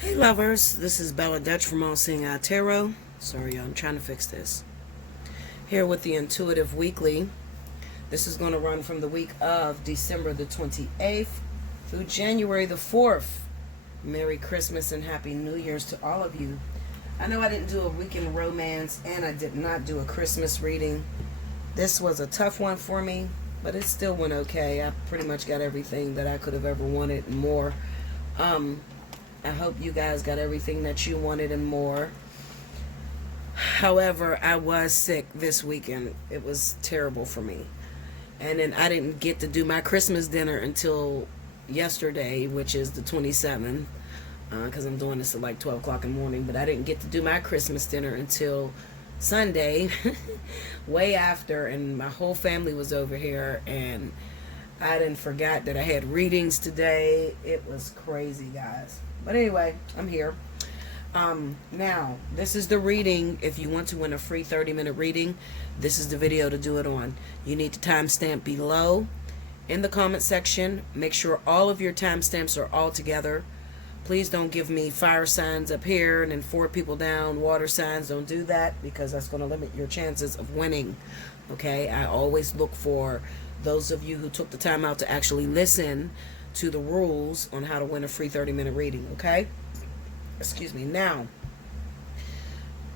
Hey lovers, this is Bella Dutch from Allseeingeyetarot. Sorry y'all, I'm trying to fix this. Here with the Intuitive Weekly. This is going to run from the week of December the 28th through January the 4th. Merry Christmas and Happy New Year's to all of you. I know I didn't do a weekend romance and I did not do a Christmas reading. This was a tough one for me, but it still went okay. I pretty much got everything that I could have ever wanted and more. I hope you guys got everything that you wanted and more. However, I was sick this weekend. It was terrible for me. And then I didn't get to do my Christmas dinner until yesterday, which is the 27th, because I'm doing this at like 12 o'clock in the morning. But I didn't get to do my Christmas dinner until Sunday, way after, and my whole family was over here, and I didn't forgot that I had readings today. It was crazy, guys. But anyway, I'm here. Now, this is the reading. If you want to win a free 30-minute reading, this is the video to do it on. You need to timestamp below in the comment section. Make sure all of your timestamps are all together. Please don't give me fire signs up here and then 4 people down, water signs. Don't do that, because that's going to limit your chances of winning. Okay? I always look for those of you who took the time out to actually listen to the rules on how to win a free 30-minute reading. Okay? Excuse me. Now,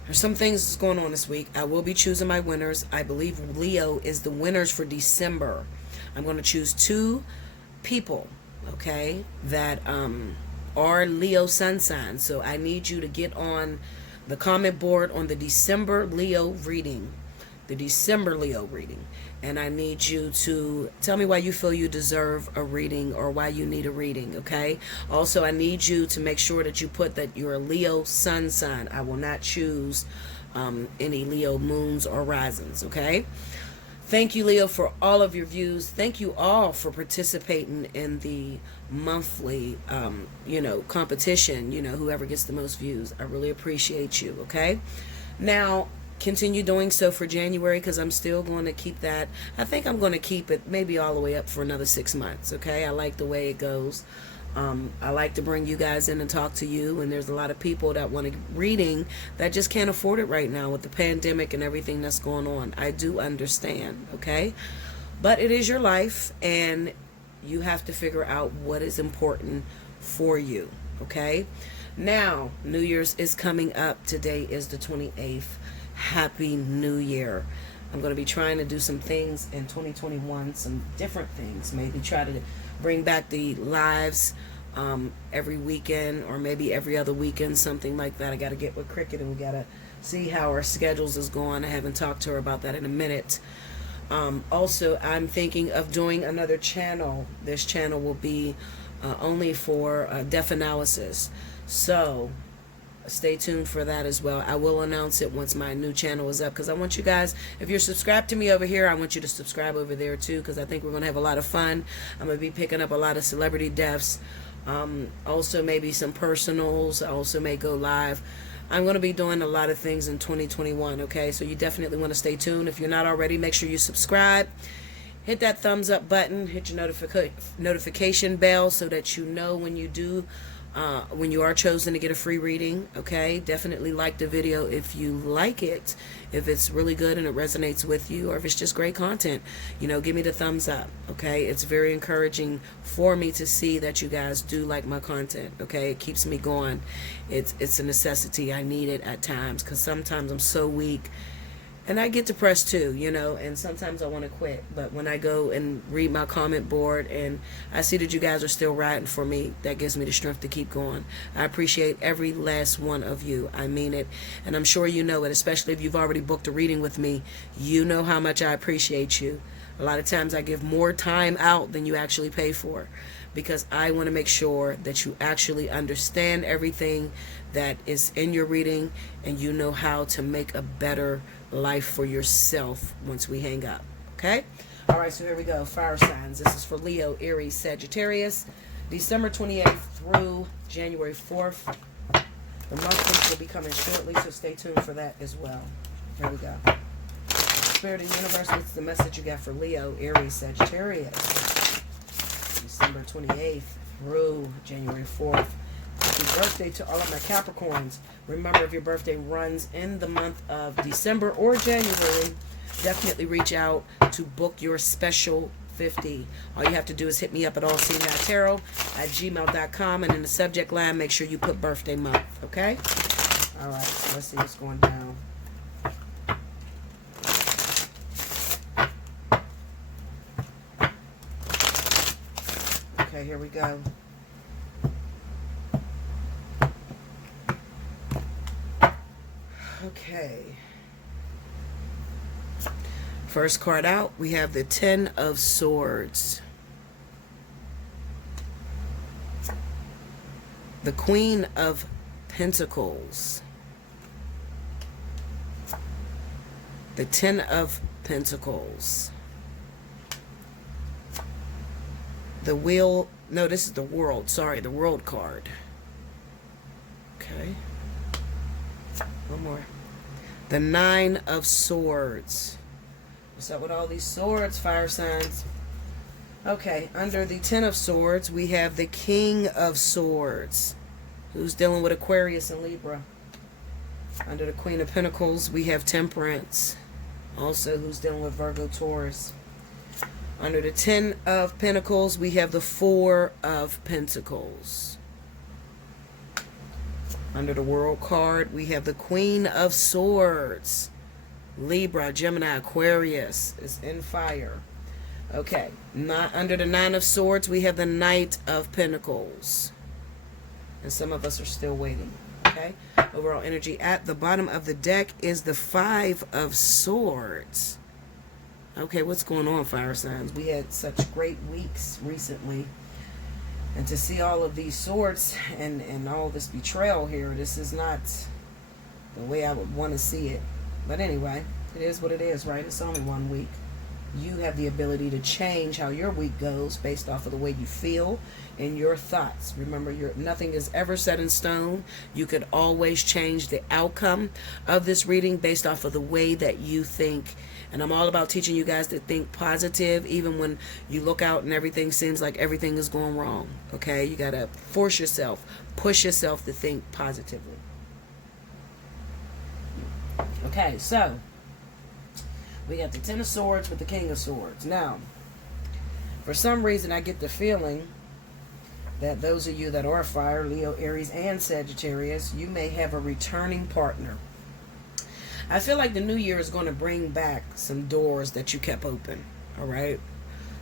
there's some things that's going on this week. I will be choosing my winners. I believe Leo is the winners for December. I'm going to choose 2 people, okay, that are Leo sun signs. So I need you to get on the comment board on the December Leo reading. The December Leo reading. And I need you to tell me why you feel you deserve a reading or why you need a reading, okay? Also, I need you to make sure that you put that you're a Leo sun sign. I will not choose any Leo moons or risings, okay? Thank you, Leo, for all of your views. Thank you all for participating in the monthly, competition, whoever gets the most views. I really appreciate you, okay? Now, continue doing so for January, because I'm still going to keep that. I think I'm going to keep it maybe all the way up for another 6 months, okay? I like the way it goes. I like to bring you guys in and talk to you, and there's a lot of people that want a reading that just can't afford it right now with the pandemic and everything that's going on. I do understand, okay? But it is your life, and you have to figure out what is important for you, okay? Now, New Year's is coming up. Today is the 28th. Happy New Year. I'm going to be trying to do some things in 2021, some different things. Maybe try to bring back the lives every weekend, or maybe every other weekend, something like that. I got to get with Cricket, and we got to see how our schedules is going. I haven't talked to her about that in a minute. Also, I'm thinking of doing another channel. This channel will be only for deaf analysis. So stay tuned for that as well. I will announce it once my new channel is up, because I want you guys, if you're subscribed to me over here, I want you to subscribe over there too, because I think we're going to have a lot of fun. I'm going to be picking up a lot of celebrity deaths, also maybe some personals. I also may go live. I'm going to be doing a lot of things in 2021, okay? So you definitely want to stay tuned. If you're not already, make sure you subscribe. Hit that thumbs up button. Hit your notification bell so that you know when you do when you are chosen to get a free reading, okay? Definitely like the video if you like it, if it's really good and it resonates with you, or if it's just great content, give me the thumbs up, okay? It's very encouraging for me to see that you guys do like my content, okay? It keeps me going. It's a necessity. I need it at times, because sometimes I'm so weak. And I get depressed too, and sometimes I want to quit. But when I go and read my comment board and I see that you guys are still riding for me, that gives me the strength to keep going. I appreciate every last one of you. I mean it. And I'm sure you know it, especially if you've already booked a reading with me. You know how much I appreciate you. A lot of times I give more time out than you actually pay for, because I want to make sure that you actually understand everything that is in your reading, and you know how to make a better life for yourself once we hang up, okay? All right, so here we go. Fire signs. This is for Leo, Aries, Sagittarius, December 28th through January 4th. The monthlies will be coming shortly, so stay tuned for that as well. Here we go. Spirit of the Universe, what's the message you got for Leo, Aries, Sagittarius? December 28th through January 4th. Happy birthday to all of my Capricorns. Remember, if your birthday runs in the month of December or January, definitely reach out to book your special 50. All you have to do is hit me up at allseeingeyetarot@gmail.com, and in the subject line, make sure you put birthday month, okay? All right, so let's see what's going down. Okay, here we go. Okay. First card out, we have the Ten of Swords. The Queen of Pentacles. The Ten of Pentacles. The Wheel, no, this is the World, sorry, the World card. Okay. One more. The Nine of Swords. What's up with all these swords, fire signs? Okay, under the Ten of Swords, we have the King of Swords, who's dealing with Aquarius and Libra. Under the Queen of Pentacles, we have Temperance, also who's dealing with Virgo, Taurus. Under the Ten of Pentacles, we have the Four of Pentacles. Under the World card, we have the Queen of Swords. Libra, Gemini, Aquarius is in fire. Okay, under the Nine of Swords, we have the Knight of Pentacles. And some of us are still waiting. Okay, overall energy at the bottom of the deck is the Five of Swords. Okay, what's going on, fire signs? We had such great weeks recently. And to see all of these swords and all this betrayal here, this is not the way I would want to see it. But anyway, it is what it is, right? It's only 1 week. You have the ability to change how your week goes based off of the way you feel and your thoughts. Remember, nothing is ever set in stone. You could always change the outcome of this reading based off of the way that you think. And I'm all about teaching you guys to think positive, even when you look out and everything seems like everything is going wrong. Okay? You got to force yourself, push yourself to think positively. Okay, so we got the Ten of Swords with the King of Swords. Now, for some reason, I get the feeling that those of you that are fire, Leo, Aries, and Sagittarius, you may have a returning partner. I feel like the new year is going to bring back some doors that you kept open, all right?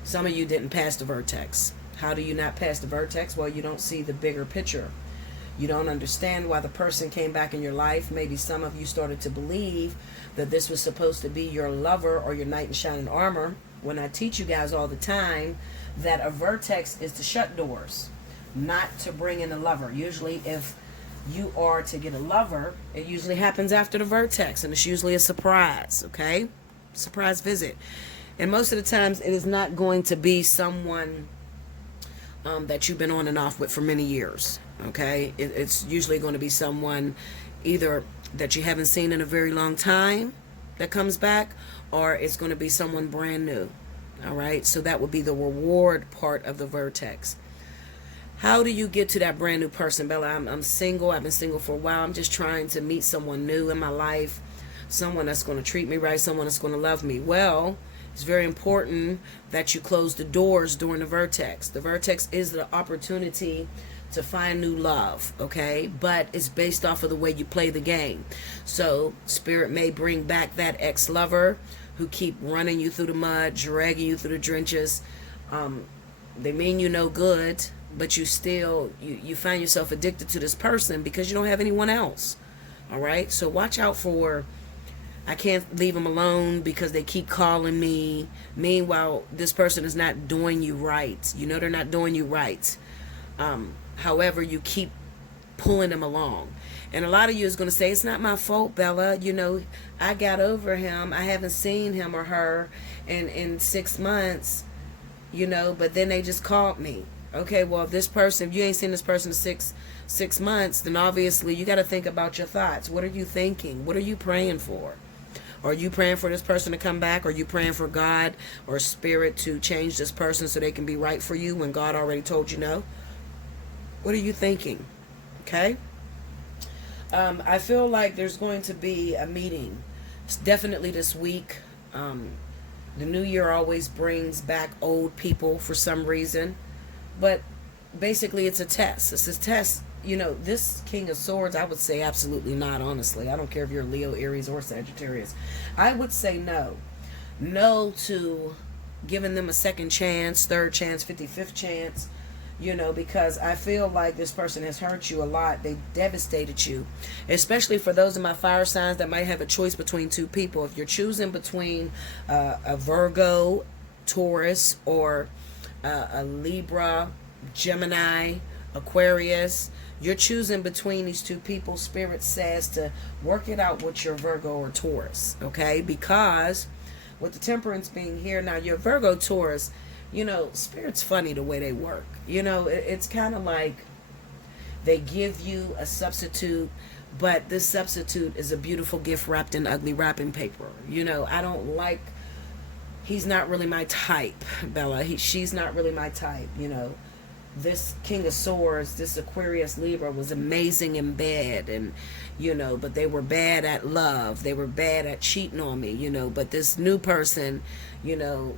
Some of you didn't pass the vertex. How do you not pass the vertex? Well, you don't see the bigger picture. You don't understand why the person came back in your life. Maybe some of you started to believe that this was supposed to be your lover or your knight in shining armor. When I teach you guys all the time that a vertex is to shut doors, not to bring in a lover. Usually if you are to get a lover, it usually happens after the vertex, and it's usually a surprise, okay? Surprise visit. And most of the times it is not going to be someone that you've been on and off with for many years, okay? It's usually going to be someone either that you haven't seen in a very long time that comes back, or it's going to be someone brand new, all right? So that would be the reward part of the vertex. How do you get to that brand new person, Bella? I'm single. I've been single for a while. I'm just trying to meet someone new in my life, someone that's going to treat me right, someone that's going to love me. Well, it's very important that you close the doors during the vertex. The vertex is the opportunity to find new love, okay? But it's based off of the way you play the game. So Spirit may bring back that ex-lover who keep running you through the mud, dragging you through the trenches. They mean you no good, but you still, you find yourself addicted to this person because you don't have anyone else, all right? So watch out for, I can't leave them alone because they keep calling me. Meanwhile, this person is not doing you right. You know they're not doing you right. However, you keep pulling them along. And a lot of you is going to say, it's not my fault, Bella. You know, I got over him. I haven't seen him or her in 6 months, you know, but then they just called me. Okay, well, if this person, if you ain't seen this person in six months, then obviously you got to think about your thoughts. What are you thinking? What are you praying for? Are you praying for this person to come back? Are you praying for God or Spirit to change this person so they can be right for you when God already told you no? What are you thinking? Okay? I feel like there's going to be a meeting. It's definitely this week. The new year always brings back old people for some reason. But basically, it's a test. It's a test. You know, this King of Swords, I would say absolutely not, honestly. I don't care if you're Leo, Aries, or Sagittarius. I would say no. No to giving them a second chance, third chance, 55th chance. You know, because I feel like this person has hurt you a lot. They devastated you. Especially for those of my fire signs that might have a choice between two people. If you're choosing between a Virgo, Taurus, or a Libra, Gemini, Aquarius, you're choosing between these two people. Spirit says to work it out with your Virgo or Taurus. Okay? Because with the Temperance being here, now your Virgo, Taurus, you know, Spirit's funny the way they work. You know, it's kind of like they give you a substitute, but this substitute is a beautiful gift wrapped in ugly wrapping paper. You know, I don't like, he's not really my type, Bella. She's not really my type, you know. This King of Swords, this Aquarius Libra was amazing in bed, and you know, but they were bad at love. They were bad at cheating on me, you know. But this new person, you know,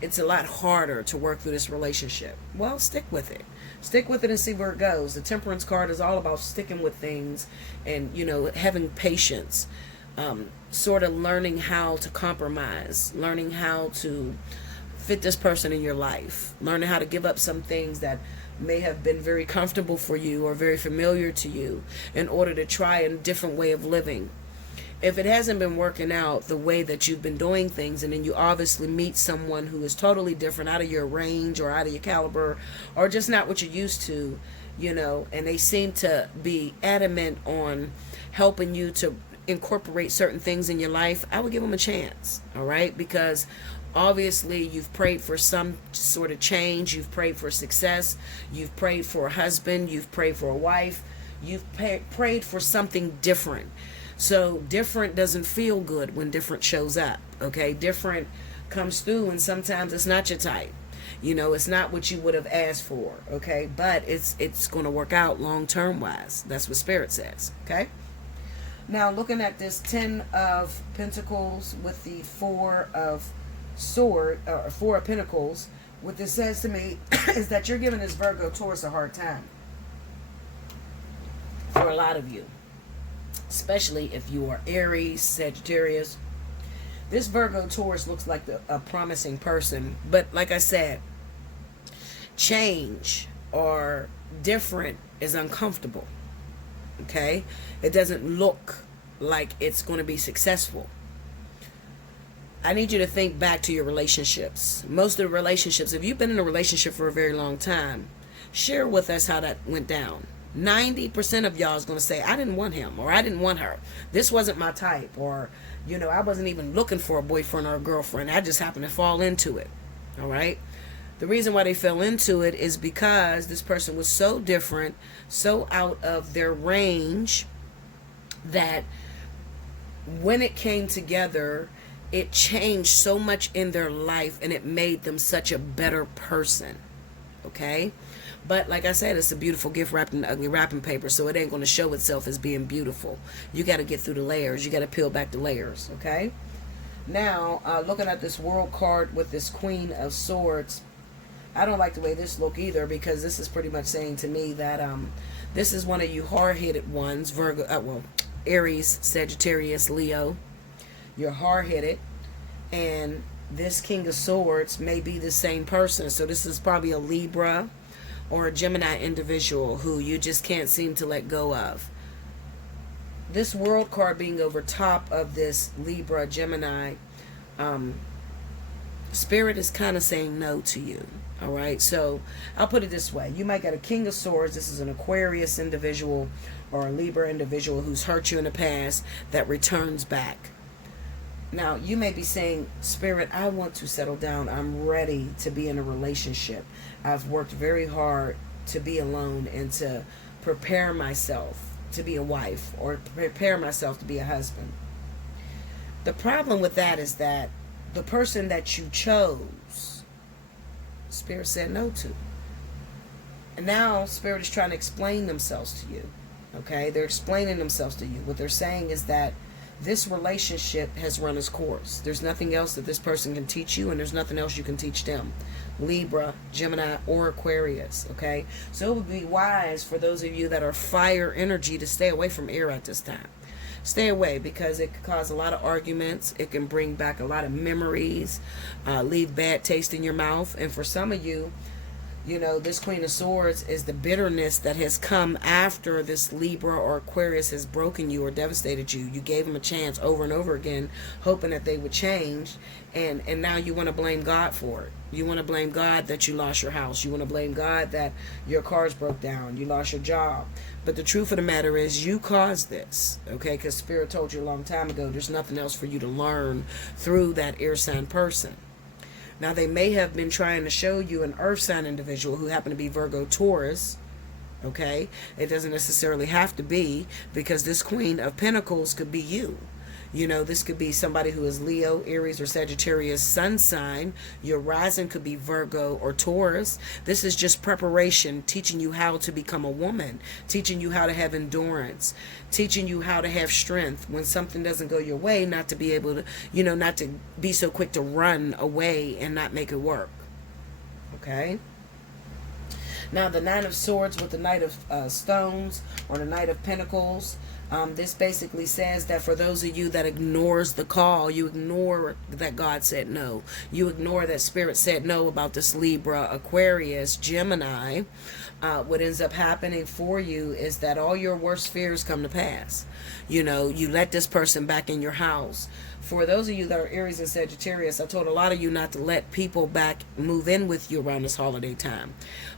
it's a lot harder to work through this relationship. Well, stick with it. Stick with it and see where it goes. The Temperance card is all about sticking with things and, you know, having patience. Sort of learning how to compromise. Learning how to fit this person in your life. Learning how to give up some things that may have been very comfortable for you or very familiar to you in order to try a different way of living. If it hasn't been working out the way that you've been doing things, and then you obviously meet someone who is totally different, out of your range or out of your caliber, or just not what you're used to, you know, and they seem to be adamant on helping you to incorporate certain things in your life, I would give them a chance, all right? Because obviously you've prayed for some sort of change, you've prayed for success, you've prayed for a husband, you've prayed for a wife, you've prayed for something different. So different doesn't feel good when different shows up, okay? Different comes through, and sometimes it's not your type. You know, it's not what you would have asked for, okay? But it's going to work out long-term wise. That's what Spirit says, okay? Now, looking at this 10 of Pentacles with the 4 of Pentacles, what this says to me is that you're giving this Virgo Taurus a hard time. For a lot of you. Especially if you are Aries, Sagittarius. This Virgo Taurus looks like a promising person. But like I said, change or different is uncomfortable. Okay? It doesn't look like it's going to be successful. I need you to think back to your relationships. Most of the relationships, if you've been in a relationship for a very long time, share with us how that went down. 90% of y'all is going to say, I didn't want him, or I didn't want her. This wasn't my type, or, you know, I wasn't even looking for a boyfriend or a girlfriend. I just happened to fall into it. All right? The reason why they fell into it is because this person was so different, so out of their range, that when it came together, it changed so much in their life, and it made them such a better person. Okay? But like I said, it's a beautiful gift wrapped in ugly wrapping paper, so it ain't going to show itself as being beautiful. You got to get through the layers. You got to peel back the layers, okay? Now, looking at this World card with this Queen of Swords, I don't like the way this look either, because this is pretty much saying to me that this is one of you hard-headed ones, Virgo, Aries, Sagittarius, Leo. You're hard-headed, and this King of Swords may be the same person. So this is probably a Libra or a Gemini individual who you just can't seem to let go of. This World card being over top of this Libra, Gemini, Spirit is kind of saying no to you. All right, so I'll put it this way. You might get a King of Swords. This is an Aquarius individual or a Libra individual who's hurt you in the past that returns back. Now, you may be saying, Spirit, I want to settle down. I'm ready to be in a relationship. I've worked very hard to be alone and to prepare myself to be a wife or prepare myself to be a husband. The problem with that is that the person that you chose, Spirit said no to. And now Spirit is trying to explain themselves to you. Okay? They're explaining themselves to you. What they're saying is that this relationship has run its course. There's nothing else that this person can teach you, and there's nothing else you can teach them. Libra, Gemini, or Aquarius. Okay? So it would be wise for those of you that are fire energy to stay away from air at this time. Stay away, because it can cause a lot of arguments. It can bring back a lot of memories, leave bad taste in your mouth. And for some of you, you know, this Queen of Swords is the bitterness that has come after this Libra or Aquarius has broken you or devastated you. You gave them a chance over and over again, hoping that they would change. And now you want to blame God for it. You want to blame God that you lost your house. You want to blame God that your cars broke down. You lost your job. But the truth of the matter is you caused this. Okay? Because Spirit told you a long time ago there's nothing else for you to learn through that air sign person. Now, they may have been trying to show you an earth sign individual who happened to be Virgo, Taurus. Okay? It doesn't necessarily have to be, because this Queen of Pentacles could be you. You know, this could be somebody who is Leo, Aries, or Sagittarius sun sign. Your rising could be Virgo or Taurus. This is just preparation, teaching you how to become a woman, teaching you how to have endurance, teaching you how to have strength when something doesn't go your way, not to be able to, you know, not to be so quick to run away and not make it work. Okay? Now, the Nine of Swords with the Knight of Stones, or the Knight of Pentacles, this basically says that for those of you that ignores the call, you ignore that God said no. You ignore that Spirit said no about this Libra, Aquarius, Gemini. What ends up happening for you is that all your worst fears come to pass. You know, you let this person back in your house. For those of you that are Aries and Sagittarius, I told a lot of you not to let people back move in with you around this holiday time.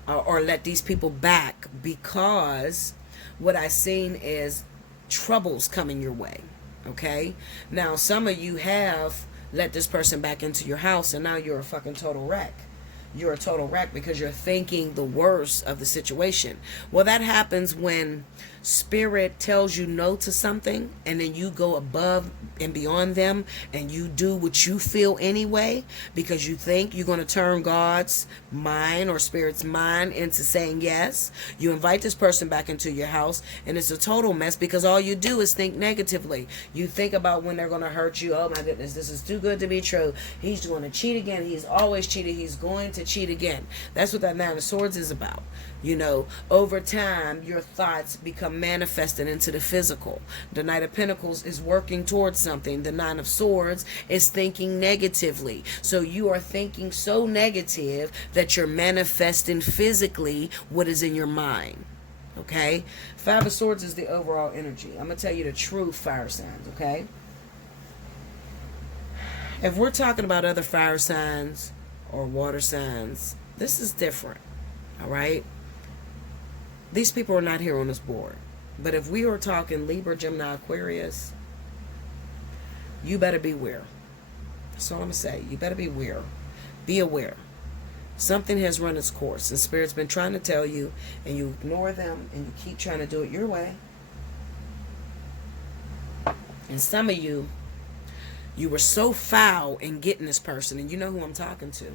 Or let these people back, because what I've seen is troubles coming your way. Okay? Now, some of you have let this person back into your house, and now you're a fucking total wreck. You're a total wreck because you're thinking the worst of the situation. Well, that happens when Spirit tells you no to something, and then you go above and beyond them, and you do what you feel anyway, because you think you're going to turn God's mind or Spirit's mind into saying yes. You invite this person back into your house, and it's a total mess, because all you do is think negatively. You think about when they're going to hurt you. Oh my goodness, this is too good to be true. He's going to cheat again. He's always cheated. He's going to cheat again. That's what that Nine of Swords is about. You know, over time, your thoughts become manifested into the physical. The Knight of Pentacles is working towards something. The Nine of Swords is thinking negatively. So you are thinking so negative that you're manifesting physically what is in your mind. Okay? Five of Swords is the overall energy. I'm going to tell you the true fire signs, okay? If we're talking about other fire signs or water signs, this is different. All right? These people are not here on this board. But if we are talking Libra, Gemini, Aquarius, you better beware. That's all I'm going to say. You better beware. Be aware. Something has run its course, and Spirit's been trying to tell you, and you ignore them, and you keep trying to do it your way. And some of you, you were so foul in getting this person, and you know who I'm talking to.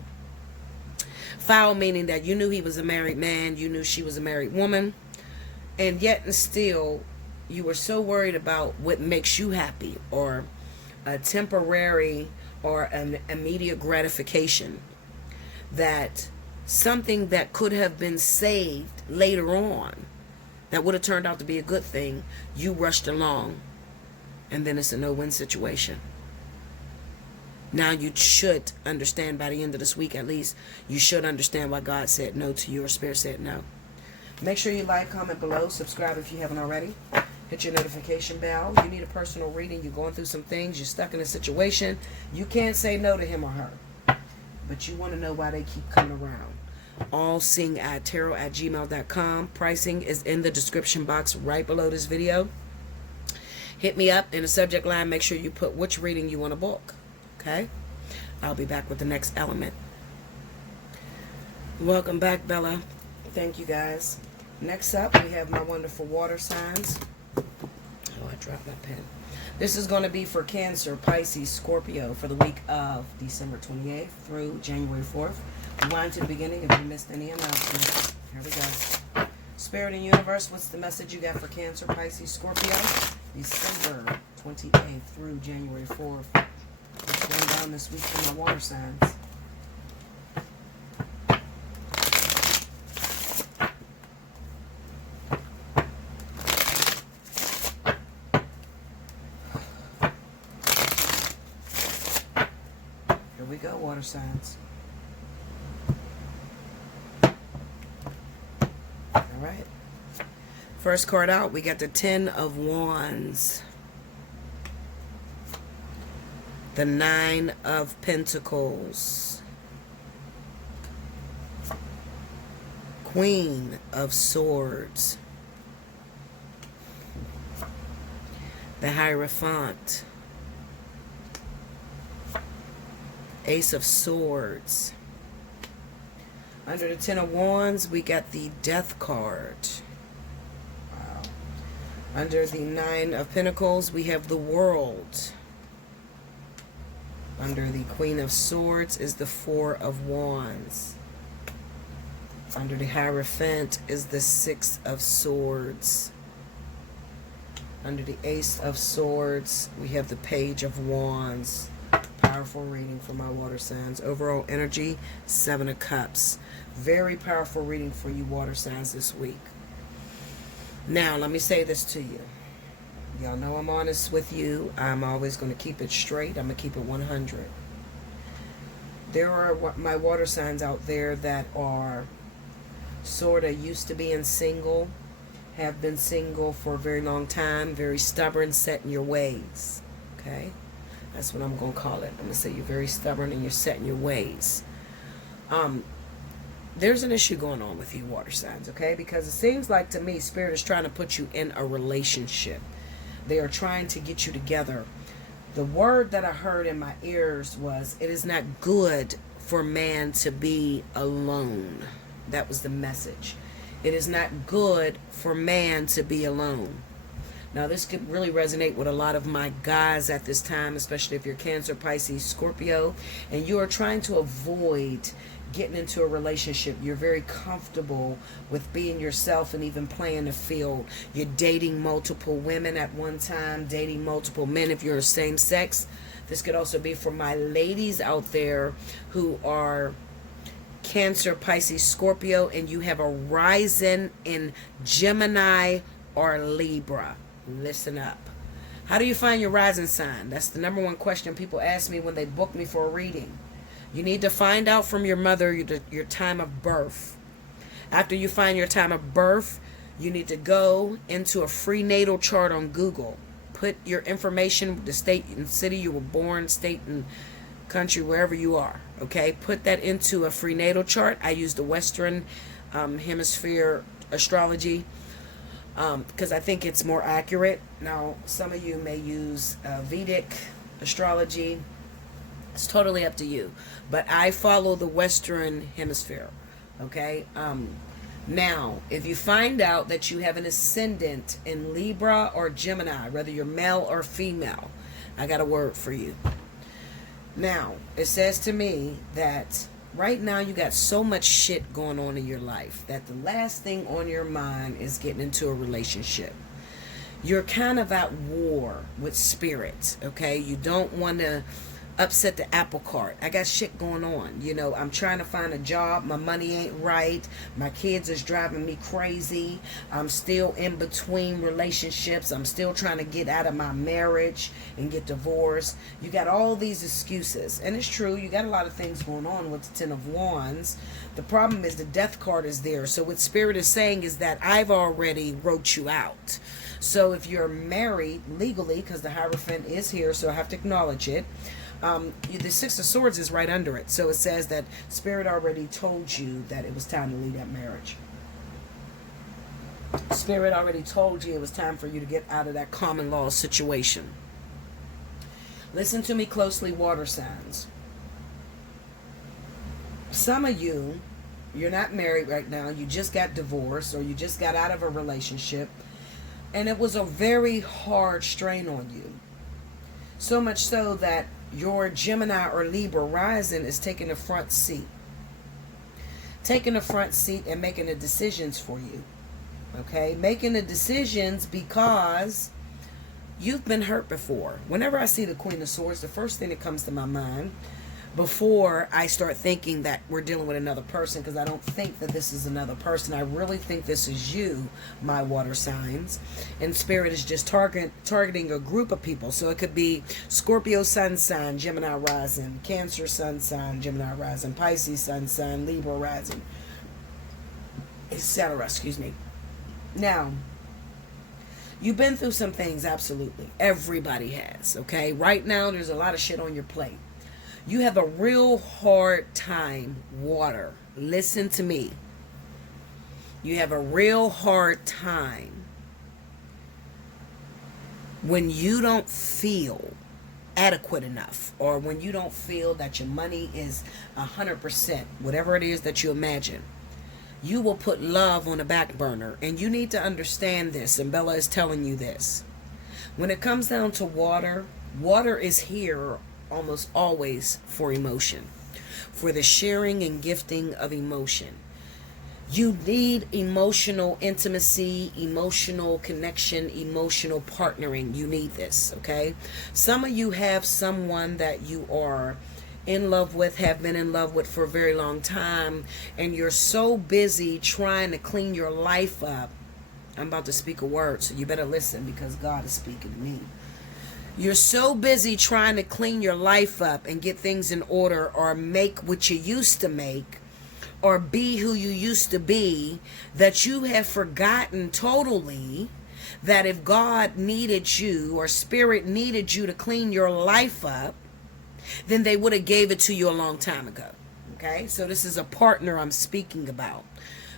Foul meaning that you knew he was a married man, you knew she was a married woman, and yet and still you were so worried about what makes you happy, or a temporary or an immediate gratification, that something that could have been saved later on, that would have turned out to be a good thing, you rushed along, and then it's a no-win situation. Now you should understand, by the end of this week at least, you should understand why God said no to you, or Spirit said no. Make sure you like, comment below, subscribe if you haven't already. Hit your notification bell. You need a personal reading. You're going through some things. You're stuck in a situation. You can't say no to him or her. But you want to know why they keep coming around. Allseeingeyetarot@gmail.com. Pricing is in the description box right below this video. Hit me up in the subject line. Make sure you put which reading you want to book. Okay? I'll be back with the next element. Welcome back, Bella. Thank you, guys. Next up, we have my wonderful water signs. Oh, I dropped my pen. This is going to be for Cancer, Pisces, Scorpio for the week of December 28th through January 4th. Rewind to the beginning if you missed any announcements. Here we go. Spirit and universe, what's the message you got for Cancer, Pisces, Scorpio? December 28th through January 4th. What's going down this week for my water signs? Here we go, water signs. Alright. First card out, we got the 10 of Wands. The 9 of Pentacles. Queen of Swords. The Hierophant. Ace of Swords. Under the 10 of Wands, we got the Death card. Wow. Under the 9 of Pentacles, we have the World. Under the Queen of Swords is the 4 of Wands. Under the Hierophant is the 6 of Swords. Under the Ace of Swords, we have the Page of Wands. Powerful reading for my water signs. Overall energy, 7 of Cups. Very powerful reading for you water signs this week. Now, let me say this to you. Y'all know I'm honest with you. I'm always going to keep it straight. I'm going to keep it 100. There are my water signs out there that are sort of used to being single, have been single for a very long time, very stubborn, set in your ways. Okay? That's what I'm going to call it. I'm going to say you're very stubborn and you're set in your ways. There's an issue going on with you water signs, okay? Because it seems like to me, Spirit is trying to put you in a relationship. They are trying to get you together. The word that I heard in my ears was, it is not good for man to be alone. That was the message. It is not good for man to be alone. Now, this could really resonate with a lot of my guys at this time, especially if you're Cancer, Pisces, Scorpio, and you are trying to avoid getting into a relationship. You're very comfortable with being yourself and even playing the field. You're dating multiple women at one time, dating multiple men if you're the same sex. This could also be for my ladies out there who are Cancer, Pisces, Scorpio, and you have a rising in Gemini or Libra. Listen up. How do you find your rising sign? That's the number one question people ask me when they book me for a reading. You need to find out from your mother your time of birth. After you find your time of birth, you need to go into a free natal chart on Google. Put your information, the state and city you were born, state and country, wherever you are. Okay? Put that into a free natal chart. I use the Western Hemisphere astrology because I think it's more accurate. Now, some of you may use Vedic astrology. It's totally up to you. But I follow the Western Hemisphere. Okay? Now, if you find out that you have an ascendant in Libra or Gemini, whether you're male or female, I got a word for you. Now, it says to me that right now you got so much shit going on in your life that the last thing on your mind is getting into a relationship. You're kind of at war with spirits, okay? You don't want to upset the apple cart. I got shit going on. You know, I'm trying to find a job. My money ain't right. My kids is driving me crazy. I'm still in between relationships. I'm still trying to get out of my marriage and get divorced. You got all these excuses. And it's true. You got a lot of things going on with the 10 of Wands. The problem is the Death card is there. So what Spirit is saying is that I've already wrote you out. So if you're married legally, because the Hierophant is here, so I have to acknowledge it, the Six of Swords is right under it. So it says that Spirit already told you that it was time to leave that marriage. Spirit already told you it was time for you to get out of that common law situation. Listen to me closely, water signs. Some of you, you're not married right now. You just got divorced or you just got out of a relationship. And it was a very hard strain on you. So much so that your Gemini or Libra rising is taking the front seat. taking the front seat and making the decisions for you. Okay? Making the decisions because you've been hurt before. Whenever I see the Queen of Swords, the first thing that comes to my mind before I start thinking that we're dealing with another person, because I don't think that this is another person. I really think this is you, my water signs. And Spirit is just targeting a group of people. So it could be Scorpio sun sign, Gemini rising, Cancer sun sign, Gemini rising, Pisces sun sign, Libra rising, etc. Excuse me. Now, you've been through some things, absolutely. Everybody has, okay? Right now, there's a lot of shit on your plate. You have a real hard time, water. Listen to me. You have a real hard time when you don't feel adequate enough, or when you don't feel that your money is 100%, whatever it is that you imagine. You will put love on the back burner, and you need to understand this, and Bella is telling you this. When it comes down to water, water is here almost always for emotion, for the sharing and gifting of emotion. You need emotional intimacy, emotional connection, emotional partnering. You need this, okay? Some of you have someone that you are in love with, have been in love with for a very long time, and you're so busy trying to clean your life up. I'm about to speak a word, so you better listen, because God is speaking to me. You're so busy trying to clean your life up and get things in order, or make what you used to make, or be who you used to be, that you have forgotten totally that if God needed you, or Spirit needed you to clean your life up, then they would have gave it to you a long time ago. Okay? So this is a partner I'm speaking about.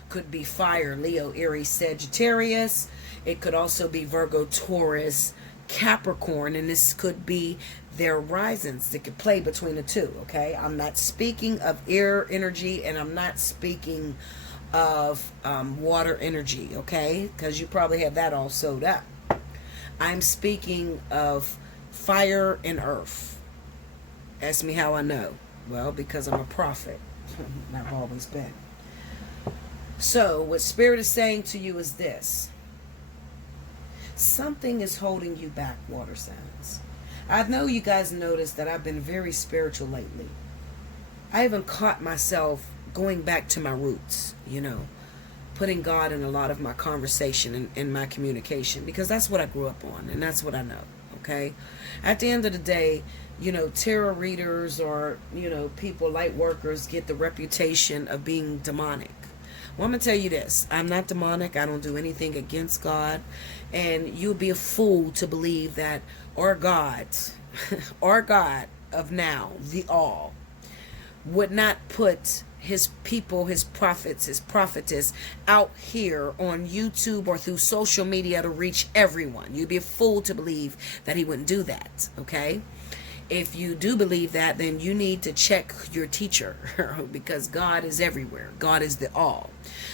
Could be fire, Leo, Aries, Sagittarius. It could also be Virgo, Taurus, Capricorn, and this could be their risings that could play between the two. Okay, I'm not speaking of air energy, and I'm not speaking of water energy, okay, because you probably have that all sewed up. I'm speaking of fire and earth. Ask me how I know. Well, because I'm a prophet. I've always been. So what Spirit is saying to you is this: something is holding you back, water signs. I know you guys noticed that I've been very spiritual lately. I even caught myself going back to my roots, putting God in a lot of my conversation and in my communication, because that's what I grew up on, and that's what I know, okay? At the end of the day, tarot readers, or, people, light workers, get the reputation of being demonic. Well, I'm going to tell you this. I'm not demonic. I don't do anything against God. And you'll be a fool to believe that our God, our God of now, the all, would not put his people, his prophets, his prophetess out here on YouTube or through social media to reach everyone. You'd be a fool to believe that he wouldn't do that, okay? If you do believe that, then you need to check your teacher, because God is everywhere. God is the all.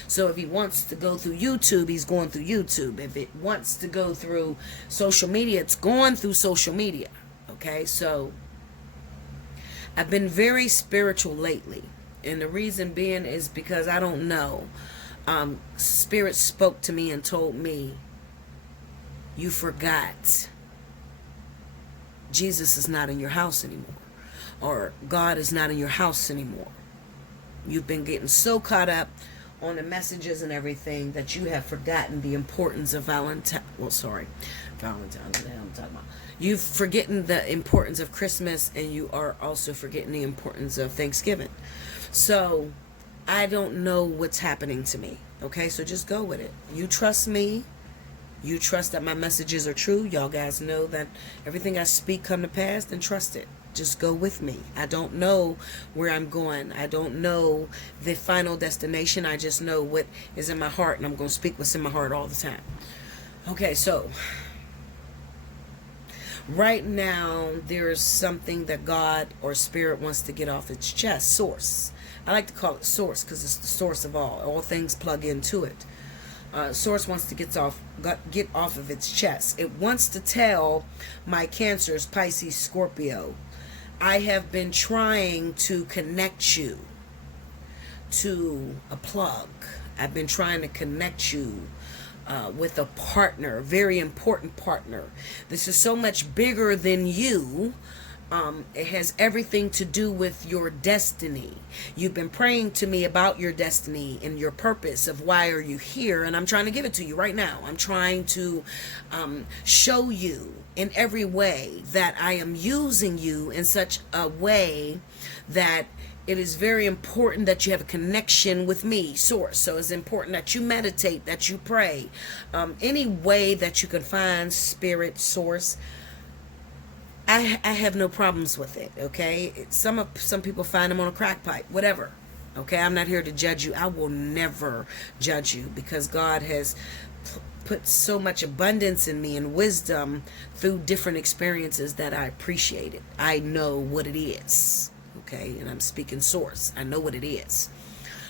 So if he wants to go through YouTube, he's going through YouTube. If it wants to go through social media, it's going through social media. Okay, so I've been very spiritual lately. And the reason being is because I don't know. Spirit spoke to me and told me, you forgot. Jesus is not in your house anymore. Or God is not in your house anymore. You've been getting so caught up on the messages and everything that you have forgotten the importance of Valentine's Day. I'm talking about. You've forgotten the importance of Christmas, and you are also forgetting the importance of Thanksgiving. So I don't know what's happening to me. Okay, so just go with it. You trust me. You trust that my messages are true. Y'all guys know that everything I speak come to pass, then trust it. Just go with me. I don't know where I'm going. I don't know the final destination. I just know what is in my heart, and I'm going to speak what's in my heart all the time. Okay, so right now there's something that God or Spirit wants to get off its chest. Source. I like to call it source because it's the source of all. All things plug into it. Source wants to get off of its chest. It wants to tell my Cancers, Pisces, Scorpio, I have been trying to connect you to a plug. I've been trying to connect you with a partner, very important partner. This is so much bigger than you. It has everything to do with your destiny. You've been praying to me about your destiny and your purpose of why are you here, and I'm trying to give it to you right now. I'm trying to show you in every way that I am using you in such a way that it is very important that you have a connection with me, Source. So it's important that you meditate, that you pray. Any way that you can find Spirit, Source, I have no problems with it, okay? Some people find them on a crack pipe, whatever. Okay, I'm not here to judge you. I will never judge you because God has put so much abundance in me and wisdom through different experiences that I appreciate it. I know what it is, okay? And I'm speaking Source. I know what it is.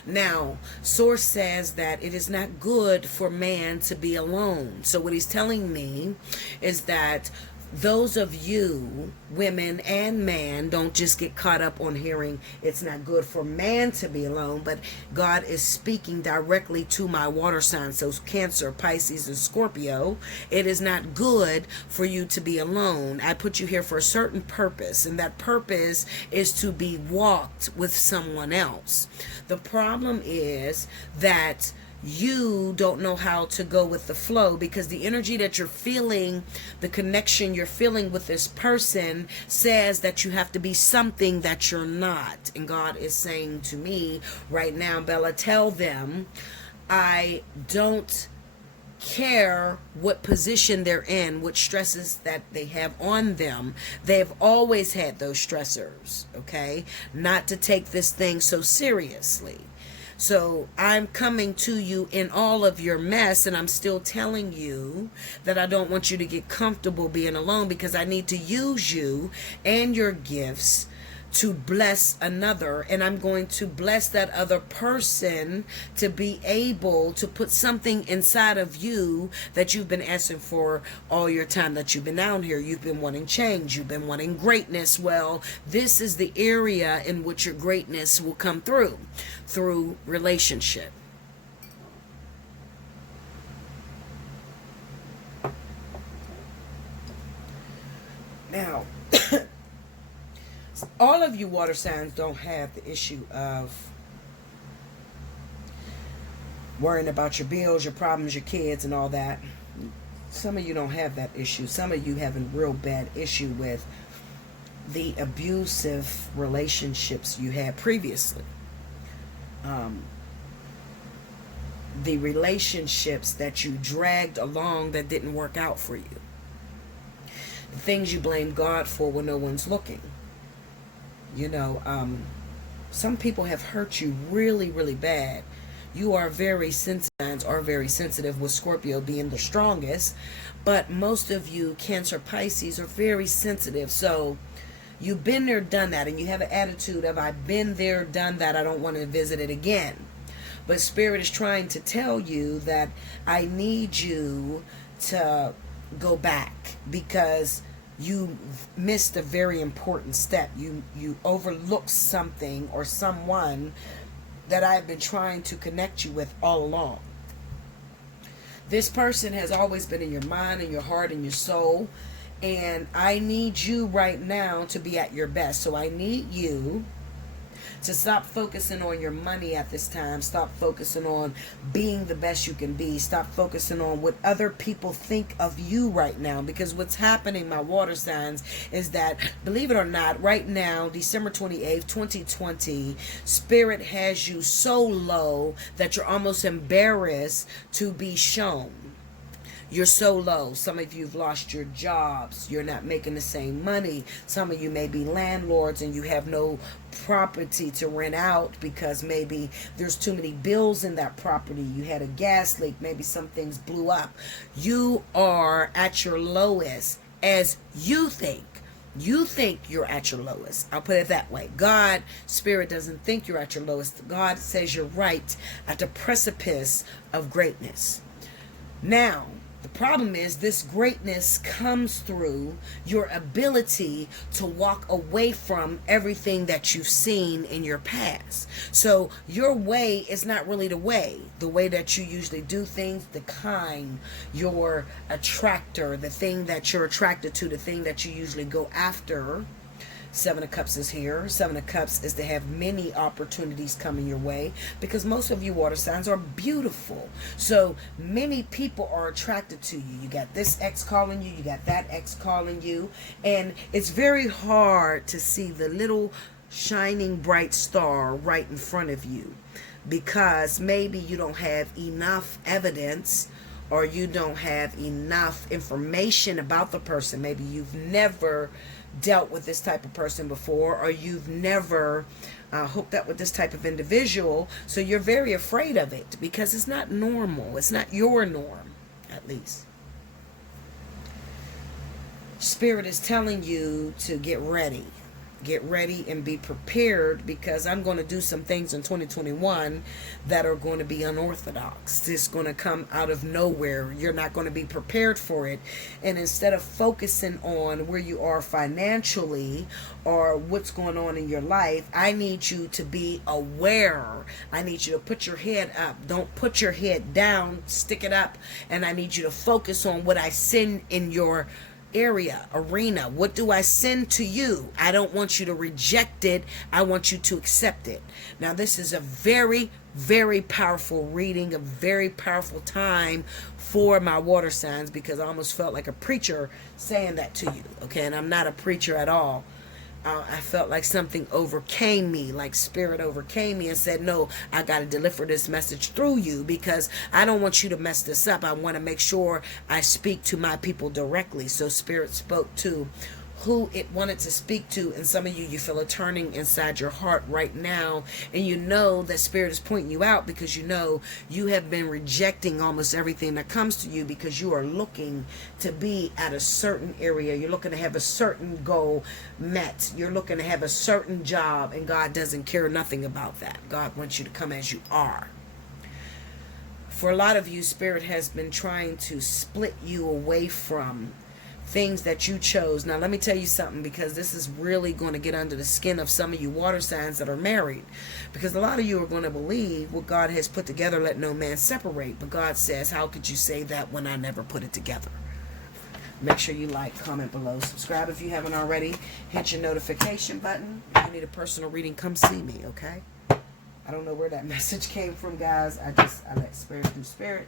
Now, Source says that it is not good for man to be alone. So what he's telling me is that those of you, women and man, don't just get caught up on hearing it's not good for man to be alone, but God is speaking directly to my water signs, so Cancer, Pisces, and Scorpio. It is not good for you to be alone. I put you here for a certain purpose, and that purpose is to be walked with someone else. The problem is that you don't know how to go with the flow because the energy that you're feeling, the connection you're feeling with this person says that you have to be something that you're not. And God is saying to me right now, Bella, tell them I don't care what position they're in, what stresses that they have on them. They've always had those stressors, okay? Not to take this thing so seriously. So I'm coming to you in all of your mess, and I'm still telling you that I don't want you to get comfortable being alone because I need to use you and your gifts to bless another, and I'm going to bless that other person to be able to put something inside of you that you've been asking for all your time that you've been down here. You've been wanting change, you've been wanting greatness. Well, this is the area in which your greatness will come through relationship. Now, all of you water signs don't have the issue of worrying about your bills, your problems, your kids, and all that. Some of you don't have that issue. Some of you have a real bad issue with the abusive relationships you had previously. The relationships that you dragged along that didn't work out for you. The things you blame God for when no one's looking. You know, some people have hurt you really, really bad. You are very sensitive, with Scorpio being the strongest. But most of you, Cancer, Pisces, are very sensitive. So you've been there, done that. And you have an attitude of, I've been there, done that. I don't want to visit it again. But Spirit is trying to tell you that I need you to go back because you missed a very important step. You overlooked something or someone that I've been trying to connect you with all along. This person has always been in your mind and your heart and your soul. And I need you right now to be at your best. So I need you to stop focusing on your money at this time. Stop focusing on being the best you can be. Stop focusing on what other people think of you right now. Because what's happening, my water signs, is that, believe it or not, right now, December 28th, 2020, Spirit has you so low that you're almost embarrassed to be shown. You're so low. Some of you have lost your jobs. You're not making the same money. Some of you may be landlords and you have no property to rent out because maybe there's too many bills in that property. You had a gas leak. Maybe some things blew up. You are at your lowest as you think. You think you're at your lowest. I'll put it that way. God, Spirit, doesn't think you're at your lowest. God says you're right at the precipice of greatness. Now, The problem is this greatness comes through your ability to walk away from everything that you've seen in your past. So your way is not really the way that you usually do things, the kind, your attractor, the thing that you're attracted to, the thing that you usually go after. Seven of Cups is here. Seven of Cups is to have many opportunities coming your way, because most of you water signs are beautiful. So many people are attracted to you. You got this ex calling you. You got that ex calling you. And it's very hard to see the little shining bright star right in front of you, because maybe you don't have enough evidence, or you don't have enough information about the person. Maybe you've never dealt with this type of person before, or you've never hooked up with this type of individual, so you're very afraid of it because it's not normal. It's not your norm, at least. Spirit is telling you to get ready. Get ready and be prepared, because I'm going to do some things in 2021 that are going to be unorthodox. It's going to come out of nowhere. You're not going to be prepared for it. And instead of focusing on where you are financially or what's going on in your life, I need you to be aware. I need you to put your head up. Don't put your head down. Stick it up. And I need you to focus on what I send in your arena. What do I send to you? I don't want you to reject it. I want you to accept it. Now, this is a very, very powerful reading, a very powerful time for my water signs, because I almost felt like a preacher saying that to you. Okay, and I'm not a preacher at all. I felt like something overcame me, like spirit overcame me and said, no, I got to deliver this message through you, because I don't want you to mess this up. I want to make sure I speak to my people directly. So spirit spoke to who it wanted to speak to, and some of you feel a turning inside your heart right now, and you know that spirit is pointing you out, because you know you have been rejecting almost everything that comes to you, because you are looking to be at a certain area. You're looking to have a certain goal met. You're looking to have a certain job, and God doesn't care nothing about that. God wants you to come as you are. For a lot of you, spirit has been trying to split you away from things that you chose. Now, let me tell you something, because this is really going to get under the skin of some of you water signs that are married, because a lot of you are going to believe what God has put together, let no man separate. But God says, how could you say that when I never put it together? Make sure you like, comment below, subscribe if you haven't already, hit your notification button. If you need a personal reading, come see me, okay? I don't know where that message came from, guys. I let spirit do spirit,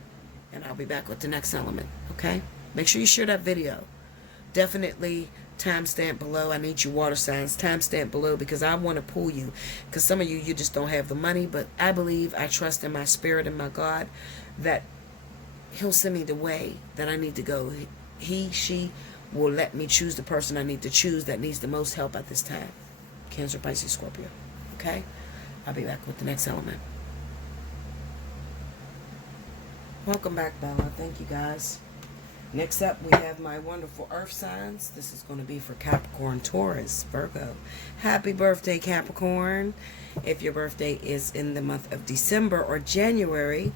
and I'll be back with the next element, okay? Make sure you share that video. Definitely timestamp below. I need you water signs, timestamp below, because I want to pull you, because some of you just don't have the money. But I believe, I trust in my spirit and my God that he'll send me the way that I need to go. She will let me choose the person I need to choose that needs the most help at this time. Cancer, Pisces, Scorpio. Okay? I'll be back with the next element. Welcome back, Bella. Thank you, guys. Next up, we have my wonderful earth signs. This is going to be for Capricorn, Taurus, Virgo. Happy birthday, Capricorn. If your birthday is in the month of December or January,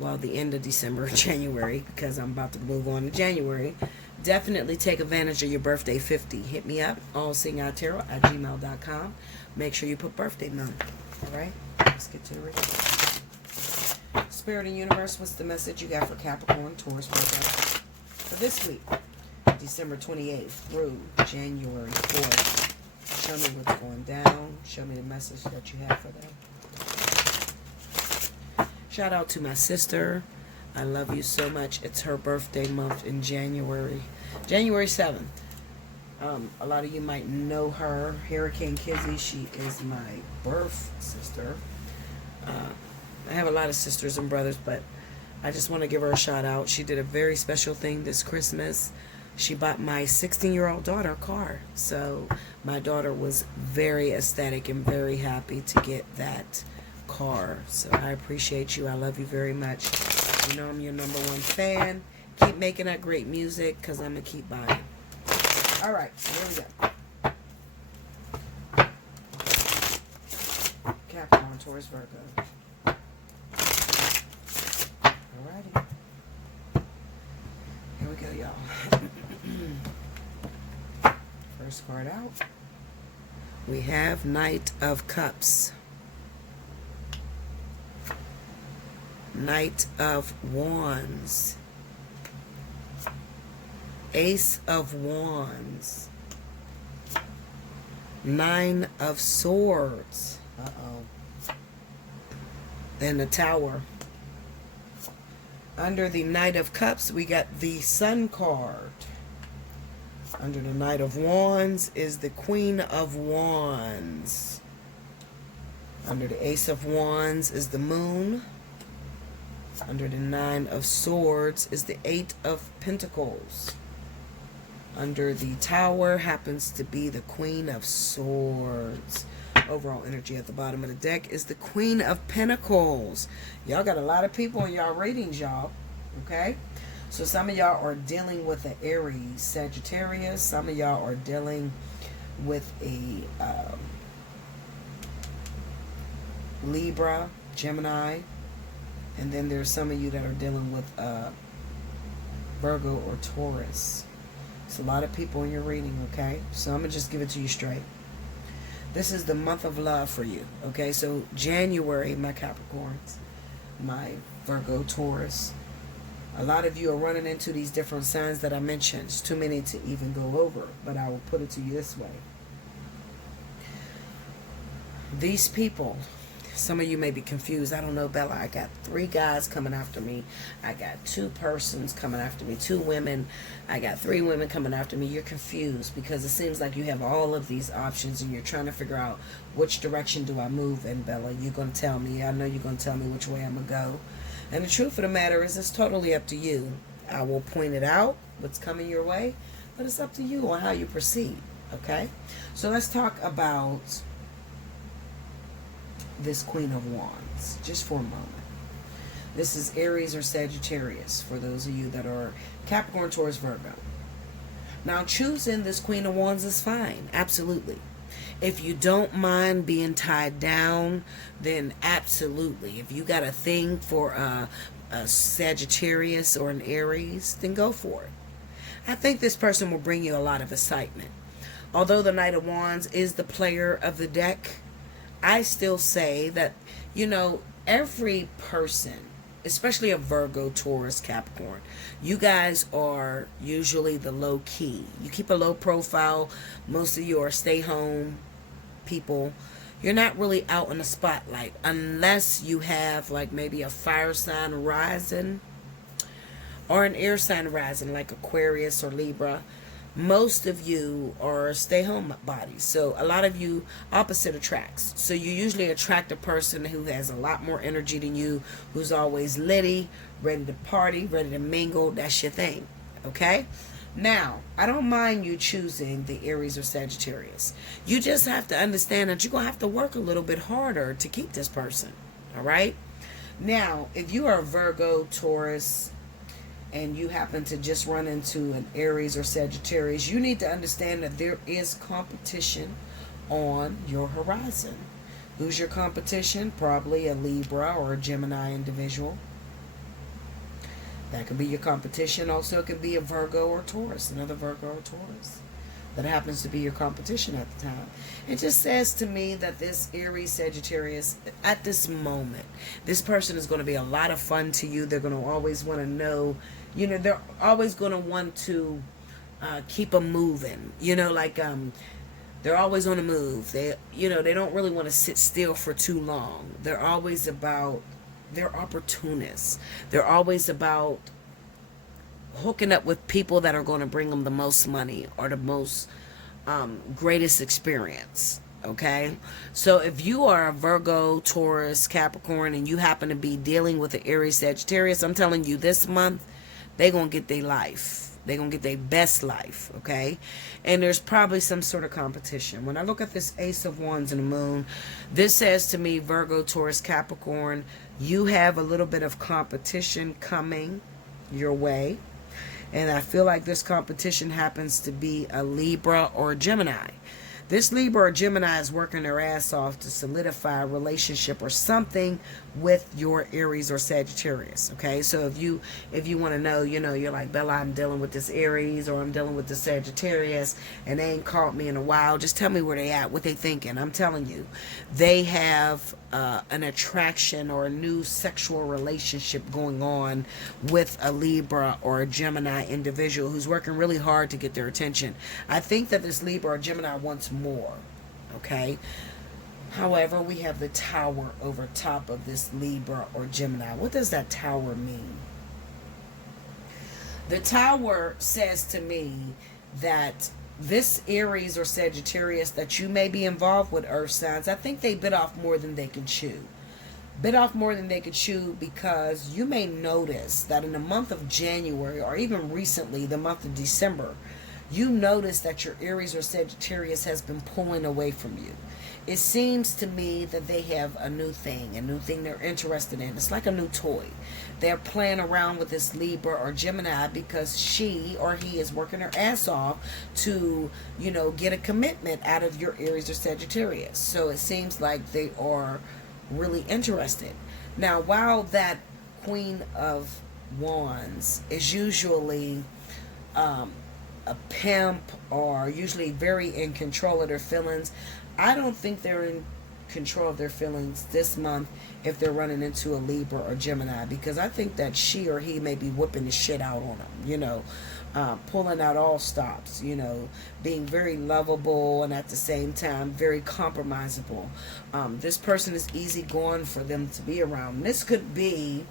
well, the end of December or January, because I'm about to move on to January, definitely take advantage of your birthday 50. Hit me up, allseeingeyetarot@gmail.com. Make sure you put birthday month. All right? Let's get to the reading. Spirit and universe, what's the message you got for Capricorn, Taurus, Virgo for this week, December 28th through January 4th? Show me what's going down. Show me the message that you have for them. Shout out to my sister. I love you so much. It's her birthday month in January 7th. A lot of you might know her, Hurricane Kizzy. She is my birth sister. I have a lot of sisters and brothers, but I just want to give her a shout out. She did a very special thing this Christmas. She bought my 16-year-old daughter a car. So my daughter was very ecstatic and very happy to get that car. So I appreciate you. I love you very much. You know I'm your number one fan. Keep making that great music, because I'm going to keep buying. All right, here we go. Capricorn, Taurus, Virgo. Alrighty. we go, y'all. First card out. We have Knight of Cups. Knight of Wands. Ace of Wands. Nine of Swords. And the Tower. Under the Knight of Cups, we got the Sun card. Under the Knight of Wands is the Queen of Wands. Under the Ace of Wands is the Moon. Under the Nine of Swords is the Eight of Pentacles. Under the Tower happens to be the Queen of Swords. Overall energy at the bottom of the deck is the Queen of Pentacles. Y'all got a lot of people in y'all readings, y'all. Okay? So some of y'all are dealing with an Aries, Sagittarius. Some of y'all are dealing with a Libra, Gemini. And then there's some of you that are dealing with Virgo or Taurus. It's a lot of people in your reading, okay? So I'm going to just give it to you straight. This is the month of love for you, okay? So January, my Capricorns, my Virgo, Taurus. A lot of you are running into these different signs that I mentioned. It's too many to even go over, but I will put it to you this way. These people, some of you may be confused. I don't know, Bella. I got 3 guys coming after me. I got 2 persons coming after me. 2 women. I got 3 women coming after me. You're confused because it seems like you have all of these options and you're trying to figure out which direction do I move in, Bella. You're going to tell me. I know you're going to tell me which way I'm going to go. And the truth of the matter is it's totally up to you. I will point it out, what's coming your way, but it's up to you on how you proceed, okay? So let's talk about this Queen of Wands, just for a moment. This is Aries or Sagittarius, for those of you that are Capricorn, Taurus, Virgo. Now, choosing this Queen of Wands is fine, absolutely. If you don't mind being tied down, then absolutely. If you got a thing for a Sagittarius or an Aries, then go for it. I think this person will bring you a lot of excitement. Although the Knight of Wands is the player of the deck, I still say that, you know, every person, especially a Virgo, Taurus, Capricorn, you guys are usually the low key. You keep a low profile. Most of you are stay home people. You're not really out in the spotlight unless you have like maybe a fire sign rising or an air sign rising like Aquarius or Libra. Most of you are stay-home bodies. So a lot of you opposite attracts. So you usually attract a person who has a lot more energy than you, who's always litty, ready to party, ready to mingle. That's your thing. Okay? Now, I don't mind you choosing the Aries or Sagittarius. You just have to understand that you're going to have to work a little bit harder to keep this person. All right? Now, if you are a Virgo, Taurus, and you happen to just run into an Aries or Sagittarius, you need to understand that there is competition on your horizon. Who's your competition? Probably a Libra or a Gemini individual. That could be your competition. Also, it could be a Virgo or Taurus, another Virgo or Taurus. That happens to be your competition at the time. It just says to me that this Aries, Sagittarius, at this moment, this person is going to be a lot of fun to you. They're going to always want to know, you know, they're always going to want to keep them moving. You know, like they're always on the move. They, you know, they don't really want to sit still for too long. They're always about, they're opportunists. They're always about hooking up with people that are going to bring them the most money or the most greatest experience. Okay, so if you are a Virgo, Taurus, Capricorn, and you happen to be dealing with the Aries, Sagittarius, I'm telling you, this month they're gonna get their life. They're gonna get their best life. Okay, and there's probably some sort of competition. When I look at this Ace of Wands and the Moon, this says to me, Virgo, Taurus, Capricorn, you have a little bit of competition coming your way. And I feel like this competition happens to be a Libra or a Gemini. This Libra or Gemini is working their ass off to solidify a relationship or something with your Aries or Sagittarius. Okay, so if you want to know, you're like, Bella, I'm dealing with this Aries or I'm dealing with the Sagittarius and they ain't called me in a while. Just tell me where they at, what they thinking. I'm telling you, they have an attraction or a new sexual relationship going on with a Libra or a Gemini individual who's working really hard to get their attention. I think that this Libra or Gemini wants more. Okay. However, we have the Tower over top of this Libra or Gemini. What does that Tower mean? The Tower says to me that this Aries or Sagittarius that you may be involved with, earth signs, I think they bit off more than they could chew. Bit off more than they could chew because you may notice that in the month of January or even recently the month of December, you notice that your Aries or Sagittarius has been pulling away from you. It seems to me that they have a new thing they're interested in. It's like a new toy. They're playing around with this Libra or Gemini because she or he is working their ass off to, get a commitment out of your Aries or Sagittarius. So it seems like they are really interested. Now, while that Queen of Wands is usually a pimp or usually very in control of their feelings, I don't think they're in control of their feelings this month if they're running into a Libra or Gemini, because I think that she or he may be whipping the shit out on them, pulling out all stops, being very lovable and at the same time very compromisable. This person is easygoing for them to be around. This could be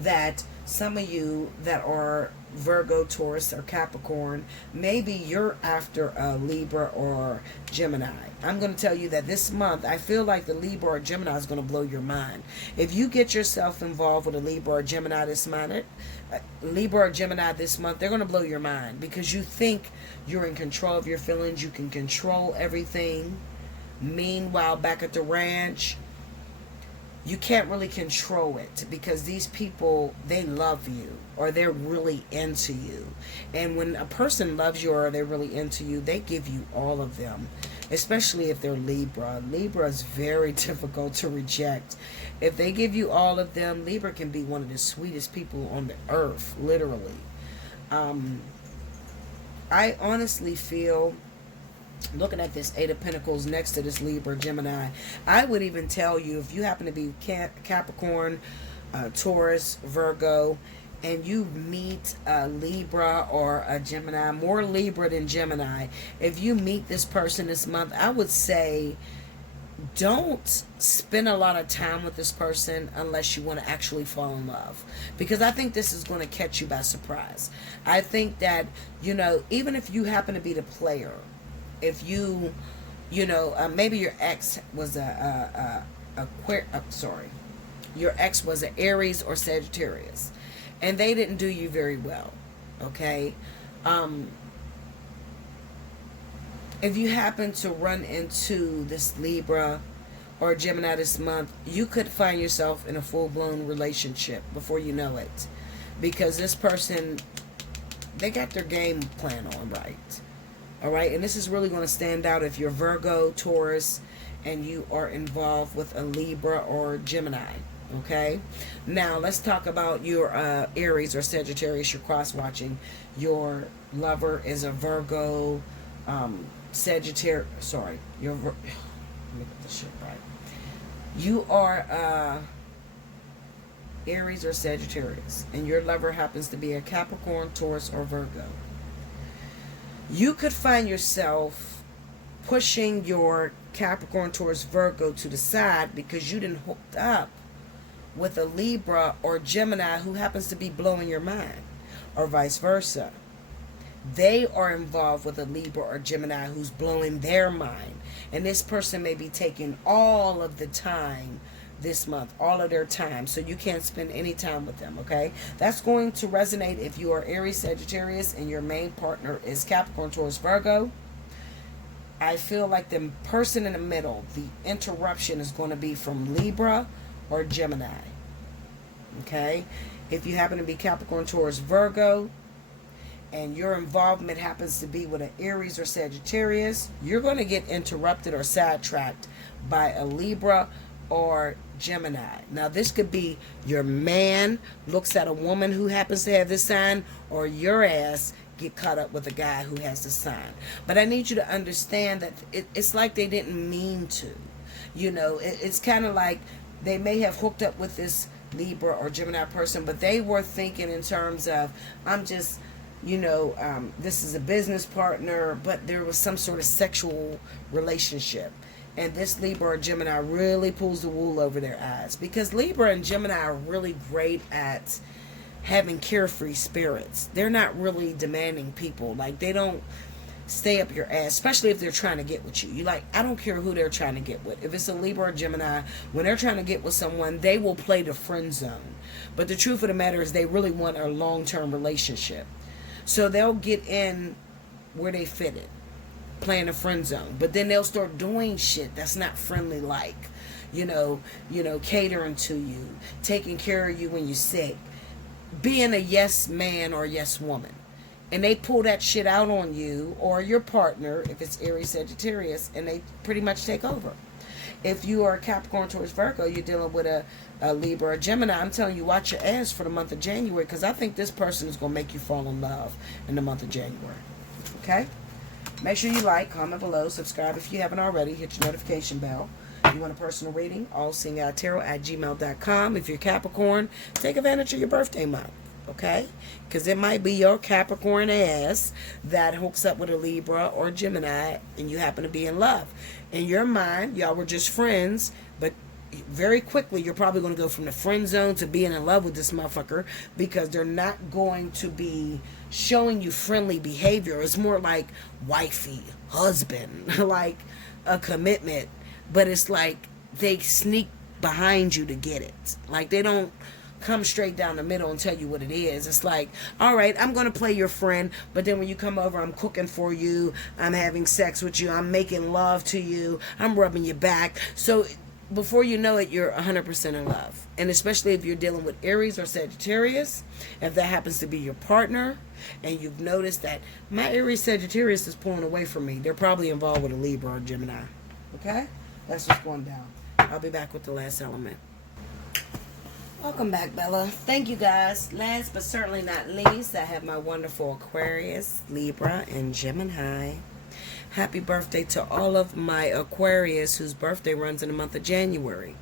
that some of you that are Virgo, Taurus, or Capricorn, maybe you're after a Libra or Gemini. I'm going to tell you that this month, I feel like the Libra or Gemini is going to blow your mind. If you get yourself involved with a Libra or Gemini this month, they're going to blow your mind because you think you're in control of your feelings. You can control everything. Meanwhile, back at the ranch, you can't really control it because these people, they love you or they're really into you. And when a person loves you or they're really into you, they give you all of them, especially if they're Libra. Libra is very difficult to reject. If they give you all of them, Libra can be one of the sweetest people on the earth, literally. I honestly feel, looking at this Eight of Pentacles next to this Libra, Gemini, I would even tell you if you happen to be Capricorn, Taurus, Virgo, and you meet a Libra or a Gemini, more Libra than Gemini, if you meet this person this month, I would say don't spend a lot of time with this person unless you want to actually fall in love, because I think this is going to catch you by surprise. I think that, even if you happen to be the player, if you, maybe your ex was your ex was an Aries or Sagittarius, and they didn't do you very well, okay? If you happen to run into this Libra or Gemini this month, you could find yourself in a full-blown relationship before you know it, because this person, they got their game plan on right. All right, and this is really going to stand out if you're Virgo, Taurus, and you are involved with a Libra or Gemini. Okay, now let's talk about your Aries or Sagittarius. You're cross-watching. Your lover is a Virgo, Sagittarius. Sorry, let me get this shit right. You are Aries or Sagittarius, and your lover happens to be a Capricorn, Taurus, or Virgo. You could find yourself pushing your Capricorn, Taurus, Virgo to the side because you didn't hooked up with a Libra or Gemini who happens to be blowing your mind, or vice versa. They are involved with a Libra or Gemini who's blowing their mind, and this person may be taking all of the time this month, all of their time, so you can't spend any time with them. Okay, that's going to resonate if you are Aries, Sagittarius, and your main partner is Capricorn, Taurus, Virgo. I feel like the person in the middle, the interruption is going to be from Libra or Gemini. Okay, if you happen to be Capricorn, Taurus, Virgo, and your involvement happens to be with an Aries or Sagittarius, you're going to get interrupted or sidetracked by a Libra or Gemini. Now, this could be your man looks at a woman who happens to have this sign, or your ass get caught up with a guy who has the sign. But I need you to understand that it's like they didn't mean to. You know, it's kind of like they may have hooked up with this Libra or Gemini person, but they were thinking in terms of, I'm just, you know, this is a business partner, but there was some sort of sexual relationship. And this Libra or Gemini really pulls the wool over their eyes, because Libra and Gemini are really great at having carefree spirits. They're not really demanding people. Like, they don't stay up your ass, especially if they're trying to get with you. You like, I don't care who they're trying to get with. If it's a Libra or Gemini, when they're trying to get with someone, they will play the friend zone. But the truth of the matter is they really want a long-term relationship. So they'll get in where they fit it, playing the friend zone. But then they'll start doing shit that's not friendly, like, you know, catering to you, taking care of you when you're sick, being a yes man or yes woman. And they pull that shit out on you or your partner, if it's Aries, Sagittarius, and they pretty much take over. If you are a Capricorn, Taurus, Virgo, you're dealing with a Libra or Gemini, I'm telling you, watch your ass for the month of January, because I think this person is going to make you fall in love in the month of January. Okay? Make sure you like, comment below, subscribe if you haven't already, hit your notification bell. If you want a personal reading, allseeingeyetarot@gmail.com. If you're Capricorn, take advantage of your birthday month. Okay? Because it might be your Capricorn ass that hooks up with a Libra or Gemini, and you happen to be in love. In your mind, y'all were just friends, but very quickly you're probably going to go from the friend zone to being in love with this motherfucker, because they're not going to be showing you friendly behavior. It's more like wifey, husband, like a commitment, but it's like they sneak behind you to get it. Like, they don't come straight down the middle and tell you what it is. It's like, all right, I'm going to play your friend, but then when you come over, I'm cooking for you, I'm having sex with you, I'm making love to you, I'm rubbing your back. So before you know it, you're 100% in love. And especially if you're dealing with Aries or Sagittarius, if that happens to be your partner, and you've noticed that my Aries Sagittarius is pulling away from me, they're probably involved with a Libra or Gemini. Okay? That's what's going down. I'll be back with the last element. Welcome back, Bella. Thank you, guys. Last but certainly not least, I have my wonderful Aquarius, Libra, and Gemini. Happy birthday to all of my Aquarius whose birthday runs in the month of January.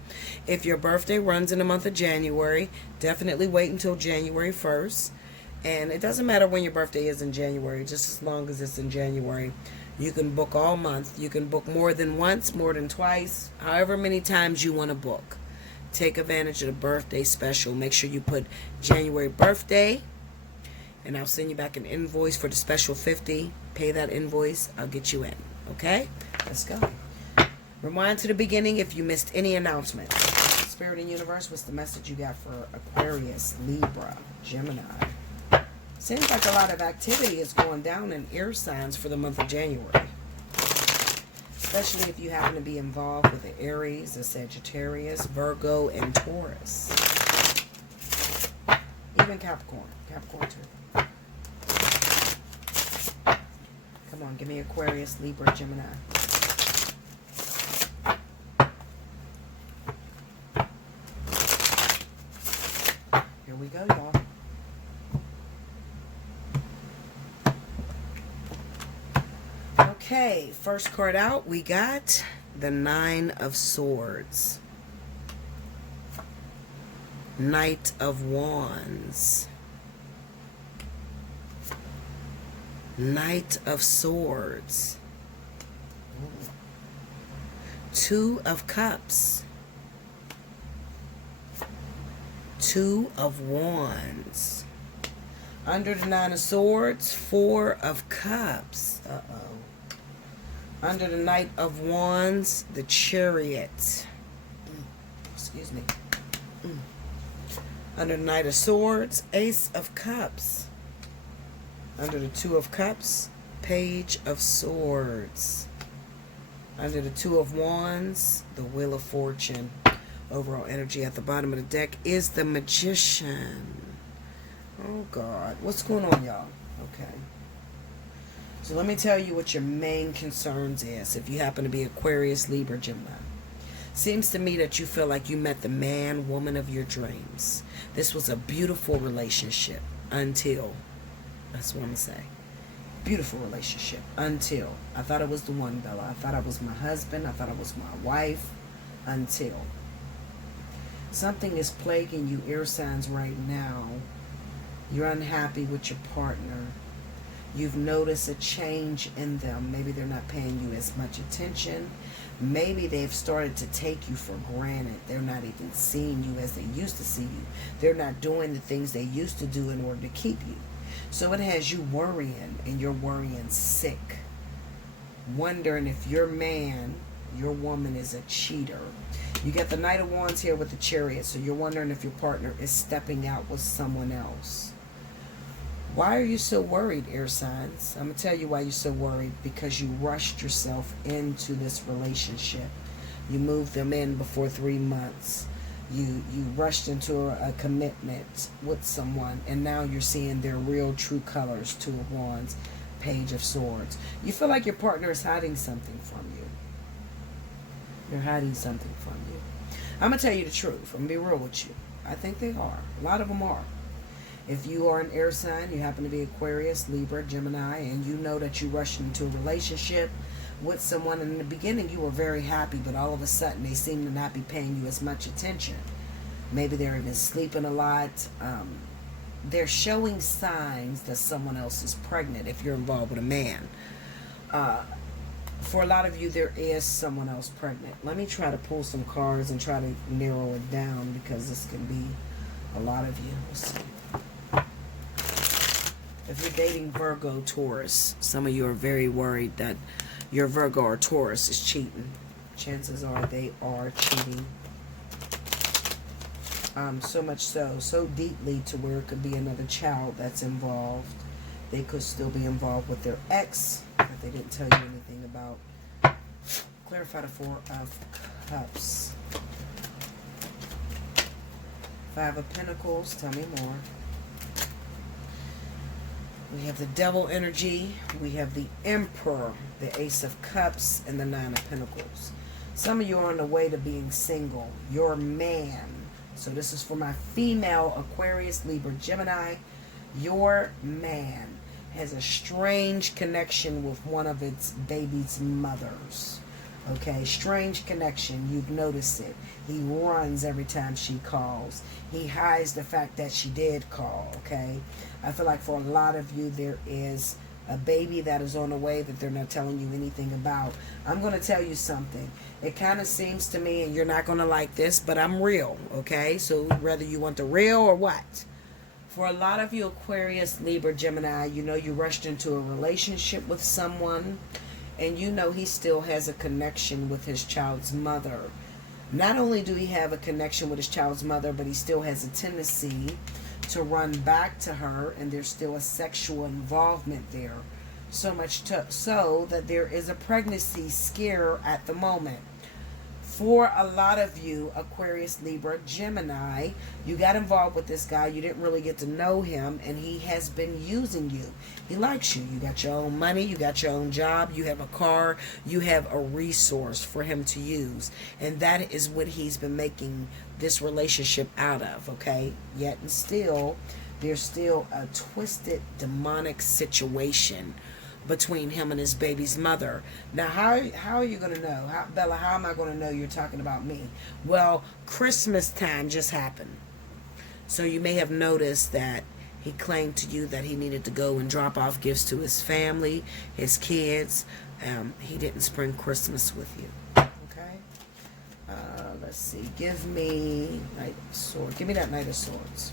If your birthday runs in the month of January, definitely wait until January 1st. And it doesn't matter when your birthday is in January, just as long as it's in January. You can book all month. You can book more than once, more than twice, however many times you want to book. Take advantage of the birthday special. Make sure you put January birthday, and I'll send you back an invoice for the special 50. Pay that invoice. I'll get you in. Okay? Let's go. Rewind to the beginning if you missed any announcements. Spirit and Universe, what's the message you got for Aquarius, Libra, Gemini? Seems like a lot of activity is going down in air signs for the month of January. Especially if you happen to be involved with the Aries, the Sagittarius, Virgo, and Taurus. Even Capricorn. Capricorn too. Come on, give me Aquarius, Libra, Gemini. Here we go, y'all. Okay, first card out, we got the Nine of Swords. Knight of Wands. Knight of Swords. Two of Cups. Two of Wands. Under the Nine of Swords, Four of Cups. Uh-oh. Under the Knight of Wands, the Chariot. Excuse me. Under the Knight of Swords, Ace of Cups. Under the Two of Cups, Page of Swords. Under the Two of Wands, the Wheel of Fortune. Overall energy at the bottom of the deck is the Magician. Oh, God. What's going on, y'all? Okay. So let me tell you what your main concerns is if you happen to be Aquarius, Libra, Gemini. Seems to me that you feel like you met the man, woman of your dreams. This was a beautiful relationship until, that's what I'm going to say. Beautiful relationship until. I thought it was the one, Bella. I thought it was my husband. I thought it was my wife. Until. Something is plaguing you, air signs, right now. You're unhappy with your partner. You've noticed a change in them. Maybe they're not paying you as much attention. Maybe they've started to take you for granted. They're not even seeing you as they used to see you. They're not doing the things they used to do in order to keep you. So it has you worrying, and you're worrying sick. Wondering if your man, your woman is a cheater. You get the Knight of Wands here with the Chariot. So you're wondering if your partner is stepping out with someone else. Why are you so worried, air signs? I'm going to tell you why you're so worried. Because you rushed yourself into this relationship. You moved them in before 3 months. You rushed into a commitment with someone. And now you're seeing their real true colors. 2 of Wands, Page of Swords. You feel like your partner is hiding something from you. They're hiding something from you. I'm going to tell you the truth. I'm going to be real with you. I think they are. A lot of them are. If you are an air sign, you happen to be Aquarius, Libra, Gemini, and you know that you rushed into a relationship with someone, and in the beginning you were very happy, but all of a sudden they seem to not be paying you as much attention. Maybe they're even sleeping a lot. They're showing signs that someone else is pregnant if you're involved with a man. For a lot of you, there is someone else pregnant. Let me try to pull some cards and try to narrow it down, because this can be a lot of you. Let's see. If you're dating Virgo, Taurus, some of you are very worried that your Virgo or Taurus is cheating. Chances are they are cheating. So much so deeply to where it could be another child that's involved. They could still be involved with their ex that they didn't tell you anything about. Clarify the 4 of Cups. 5 of Pentacles, tell me more. We have the Devil energy. We have the Emperor, the Ace of Cups, and the 9 of Pentacles. Some of you are on the way to being single. Your man. So this is for my female Aquarius, Libra, Gemini. Your man has a strange connection with one of its baby's mothers. Okay, strange connection. You've noticed it. He runs every time she calls. He hides the fact that she did call. Okay, I feel like for a lot of you there is a baby that is on the way that they're not telling you anything about. I'm going to tell you something. It kind of seems to me, and you're not going to like this, but I'm real. Okay, so whether you want the real or what. For a lot of you Aquarius, Libra, Gemini, you know you rushed into a relationship with someone, and you know he still has a connection with his child's mother. Not only do he have a connection with his child's mother, but he still has a tendency to run back to her, and there's still a sexual involvement there. So much so that there is a pregnancy scare at the moment. For a lot of you, Aquarius, Libra, Gemini, you got involved with this guy. You didn't really get to know him, and he has been using you. He likes you. You got your own money. You got your own job. You have a car. You have a resource for him to use. And that is what he's been making this relationship out of, okay? Yet and still, there's still a twisted, demonic situation between him and his baby's mother. Now, how are you going to know? Bella, how am I going to know you're talking about me? Well, Christmas time just happened. So you may have noticed that he claimed to you that he needed to go and drop off gifts to his family, his kids. He didn't spend Christmas with you. Okay? Let's see. Give me Knight of Swords. Give me that Knight of Swords.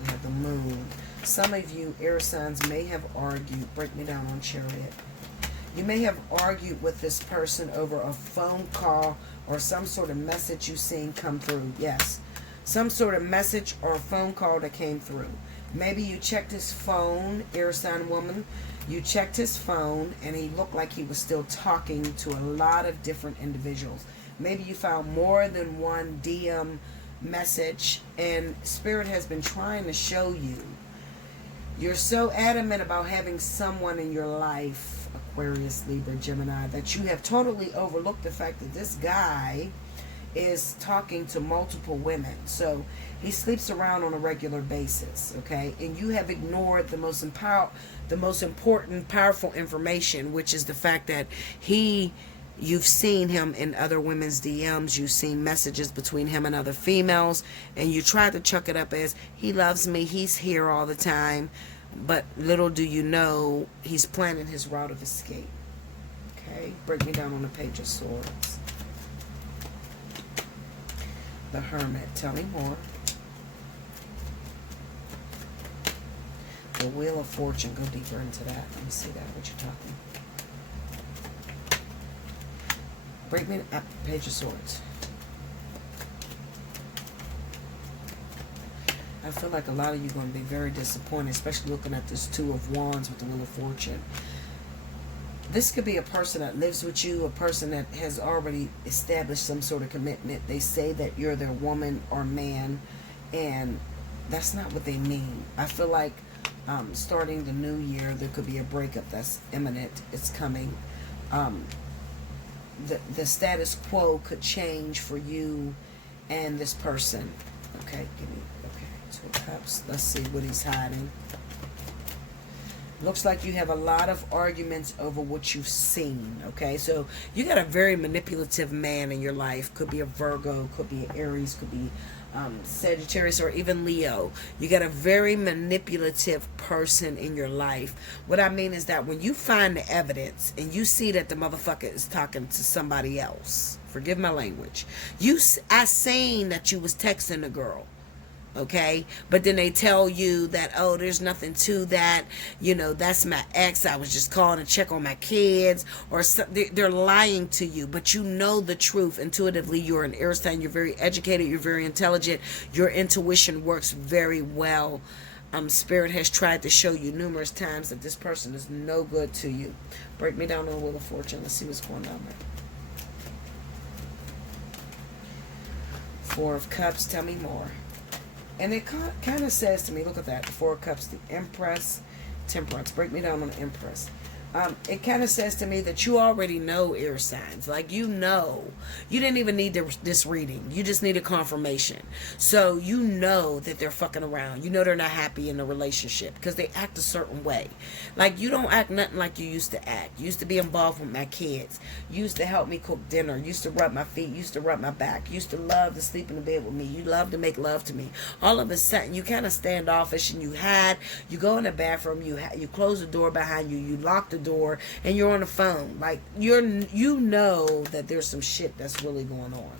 We have the Moon. Some of you air signs may have argued. Break me down on Chariot. You may have argued with this person over a phone call or some sort of message you've seen come through. Yes. Some sort of message or a phone call that came through. Maybe you checked his phone, air sign woman. You checked his phone and he looked like he was still talking to a lot of different individuals. Maybe you found more than one DM message, and Spirit has been trying to show you You're so adamant about having someone in your life, Aquarius, Libra, Gemini, that you have totally overlooked the fact that this guy is talking to multiple women. So he sleeps around on a regular basis, okay? And you have ignored the most important, powerful information, which is the fact that you've seen him in other women's DMs, you've seen messages between him and other females, and you try to chuck it up as, he loves me, he's here all the time, but little do you know, he's planning his route of escape. Okay, break me down on the Page of Swords. The Hermit, tell me more. The Wheel of Fortune, go deeper into that. Let me see that, what you're talking. Break me up, Page of Swords. I feel like a lot of you are going to be very disappointed, especially looking at this Two of Wands with the Wheel of Fortune. This could be a person that lives with you, a person that has already established some sort of commitment. They say that you're their woman or man, and that's not what they mean. I feel like starting the new year, there could be a breakup that's imminent. It's coming. The status quo could change for you and this person. Okay, Two of Cups. Let's see what he's hiding. Looks like you have a lot of arguments over what you've seen, okay? So you got a very manipulative man in your life. Could be a Virgo, could be an Aries, could be Sagittarius, or even Leo. You got a very manipulative person in your life. What I mean is that when you find the evidence and you see that the motherfucker is talking to somebody else, forgive my language, I seen that you was texting a girl. Okay, but then they tell you that, oh, there's nothing to that, you know, that's my ex, I was just calling to check on my kids, or they're lying to you, but you know the truth intuitively. You're an air sign, you're very educated, you're very intelligent, your intuition works very well. Spirit has tried to show you numerous times that this person is no good to you. Break me down on the Wheel of Fortune. Let's see what's going on there. Four of Cups, tell me more. And it kind of says to me, look at that, the Four of Cups, the Empress, Temperance. Break me down on the Empress. It kind of says to me that you already know air signs. Like, you know. You didn't even need this reading. You just need a confirmation. So you know that they're fucking around. You know they're not happy in the relationship because they act a certain way. Like, you don't act nothing like you used to act. You used to be involved with my kids. You used to help me cook dinner. You used to rub my feet. You used to rub my back. You used to love to sleep in the bed with me. You love to make love to me. All of a sudden, you kind of standoffish and you hide. You go in the bathroom. You close the door behind you. You lock the door, and you're on the phone. Like, you know that there's some shit that's really going on.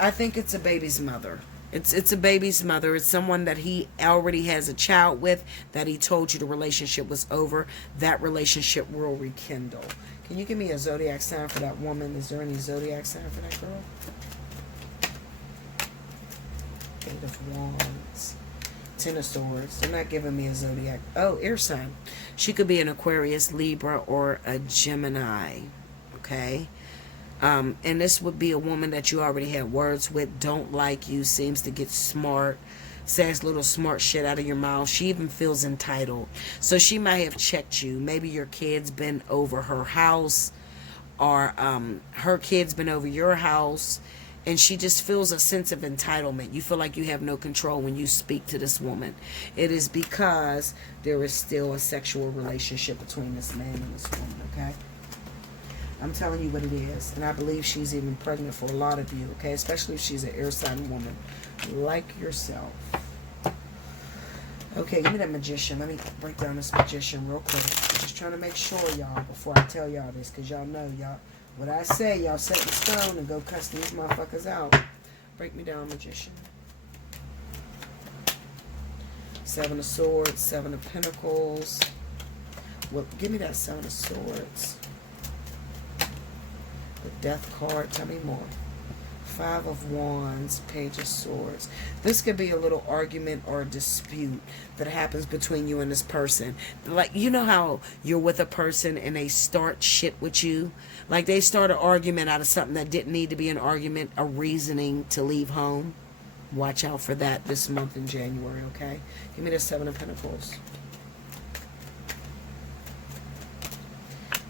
I think it's a baby's mother. It's a baby's mother. It's someone that he already has a child with, that he told you the relationship was over. That relationship will rekindle. Can you give me a zodiac sign for that woman? Is there any zodiac sign for that girl? Eight of Wands. Ten of Swords. They're not giving me a zodiac. Oh, air sign. She could be an Aquarius, Libra, or a Gemini. Okay? And this would be a woman that you already had words with, don't like you, seems to get smart, says little smart shit out of your mouth. She even feels entitled. So she might have checked you. Maybe your kid's been over her house, or her kid's been over your house, and she just feels a sense of entitlement. You feel like you have no control when you speak to this woman. It is because there is still a sexual relationship between this man and this woman, okay? I'm telling you what it is. And I believe she's even pregnant for a lot of you, okay? Especially if she's an air sign woman like yourself. Okay, give me that Magician. Let me break down this Magician real quick. I'm just trying to make sure, y'all, before I tell y'all this, because y'all know, y'all, what I say, y'all set in stone and go cuss these motherfuckers out. Break me down, Magician. Seven of Swords, Seven of Pentacles. Well, give me that Seven of Swords. The Death card, tell me more. Five of Wands, Page of Swords. This could be a little argument or a dispute that happens between you and this person. Like, you know how you're with a person and they start shit with you? Like, they start an argument out of something that didn't need to be an argument, a reasoning to leave home. watch out for that this month in January, okay? Give me the Seven of Pentacles.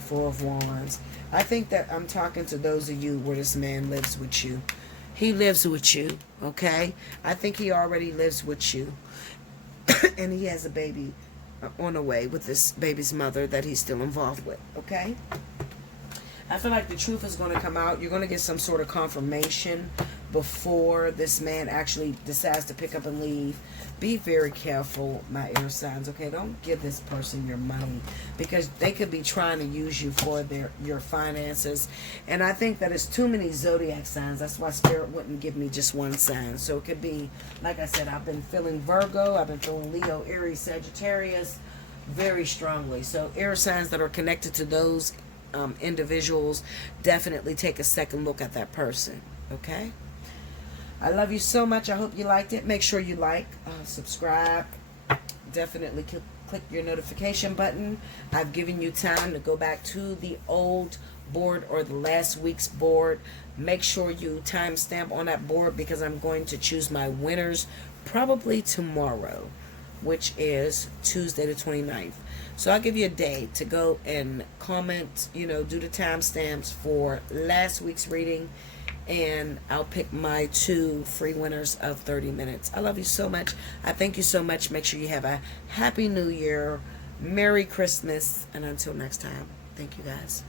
Four of Wands. I think that I'm talking to those of you where this man lives with you. He lives with you, okay? I think he already lives with you. And he has a baby on the way with this baby's mother that he's still involved with, okay? I feel like the truth is going to come out. You're going to get some sort of confirmation before this man actually decides to pick up and leave. Be very careful, my air signs, okay? Don't give this person your money because they could be trying to use you for your finances. And I think that it's too many zodiac signs. That's why Spirit wouldn't give me just one sign. So it could be, like I said, I've been feeling Virgo. I've been feeling Leo, Aries, Sagittarius very strongly. So air signs that are connected to those individuals, definitely take a second look at that person, okay? I love you so much. I hope you liked it. Make sure you like, subscribe. Definitely click your notification button. I've given you time to go back to the old board or the last week's board. Make sure you timestamp on that board because I'm going to choose my winners probably tomorrow, which is Tuesday the 29th. So I'll give you a day to go and comment, do the timestamps for last week's reading. And I'll pick my 2 free winners of 30 minutes. I love you so much. I thank you so much. Make sure you have a Happy New Year. Merry Christmas. And until next time, thank you guys.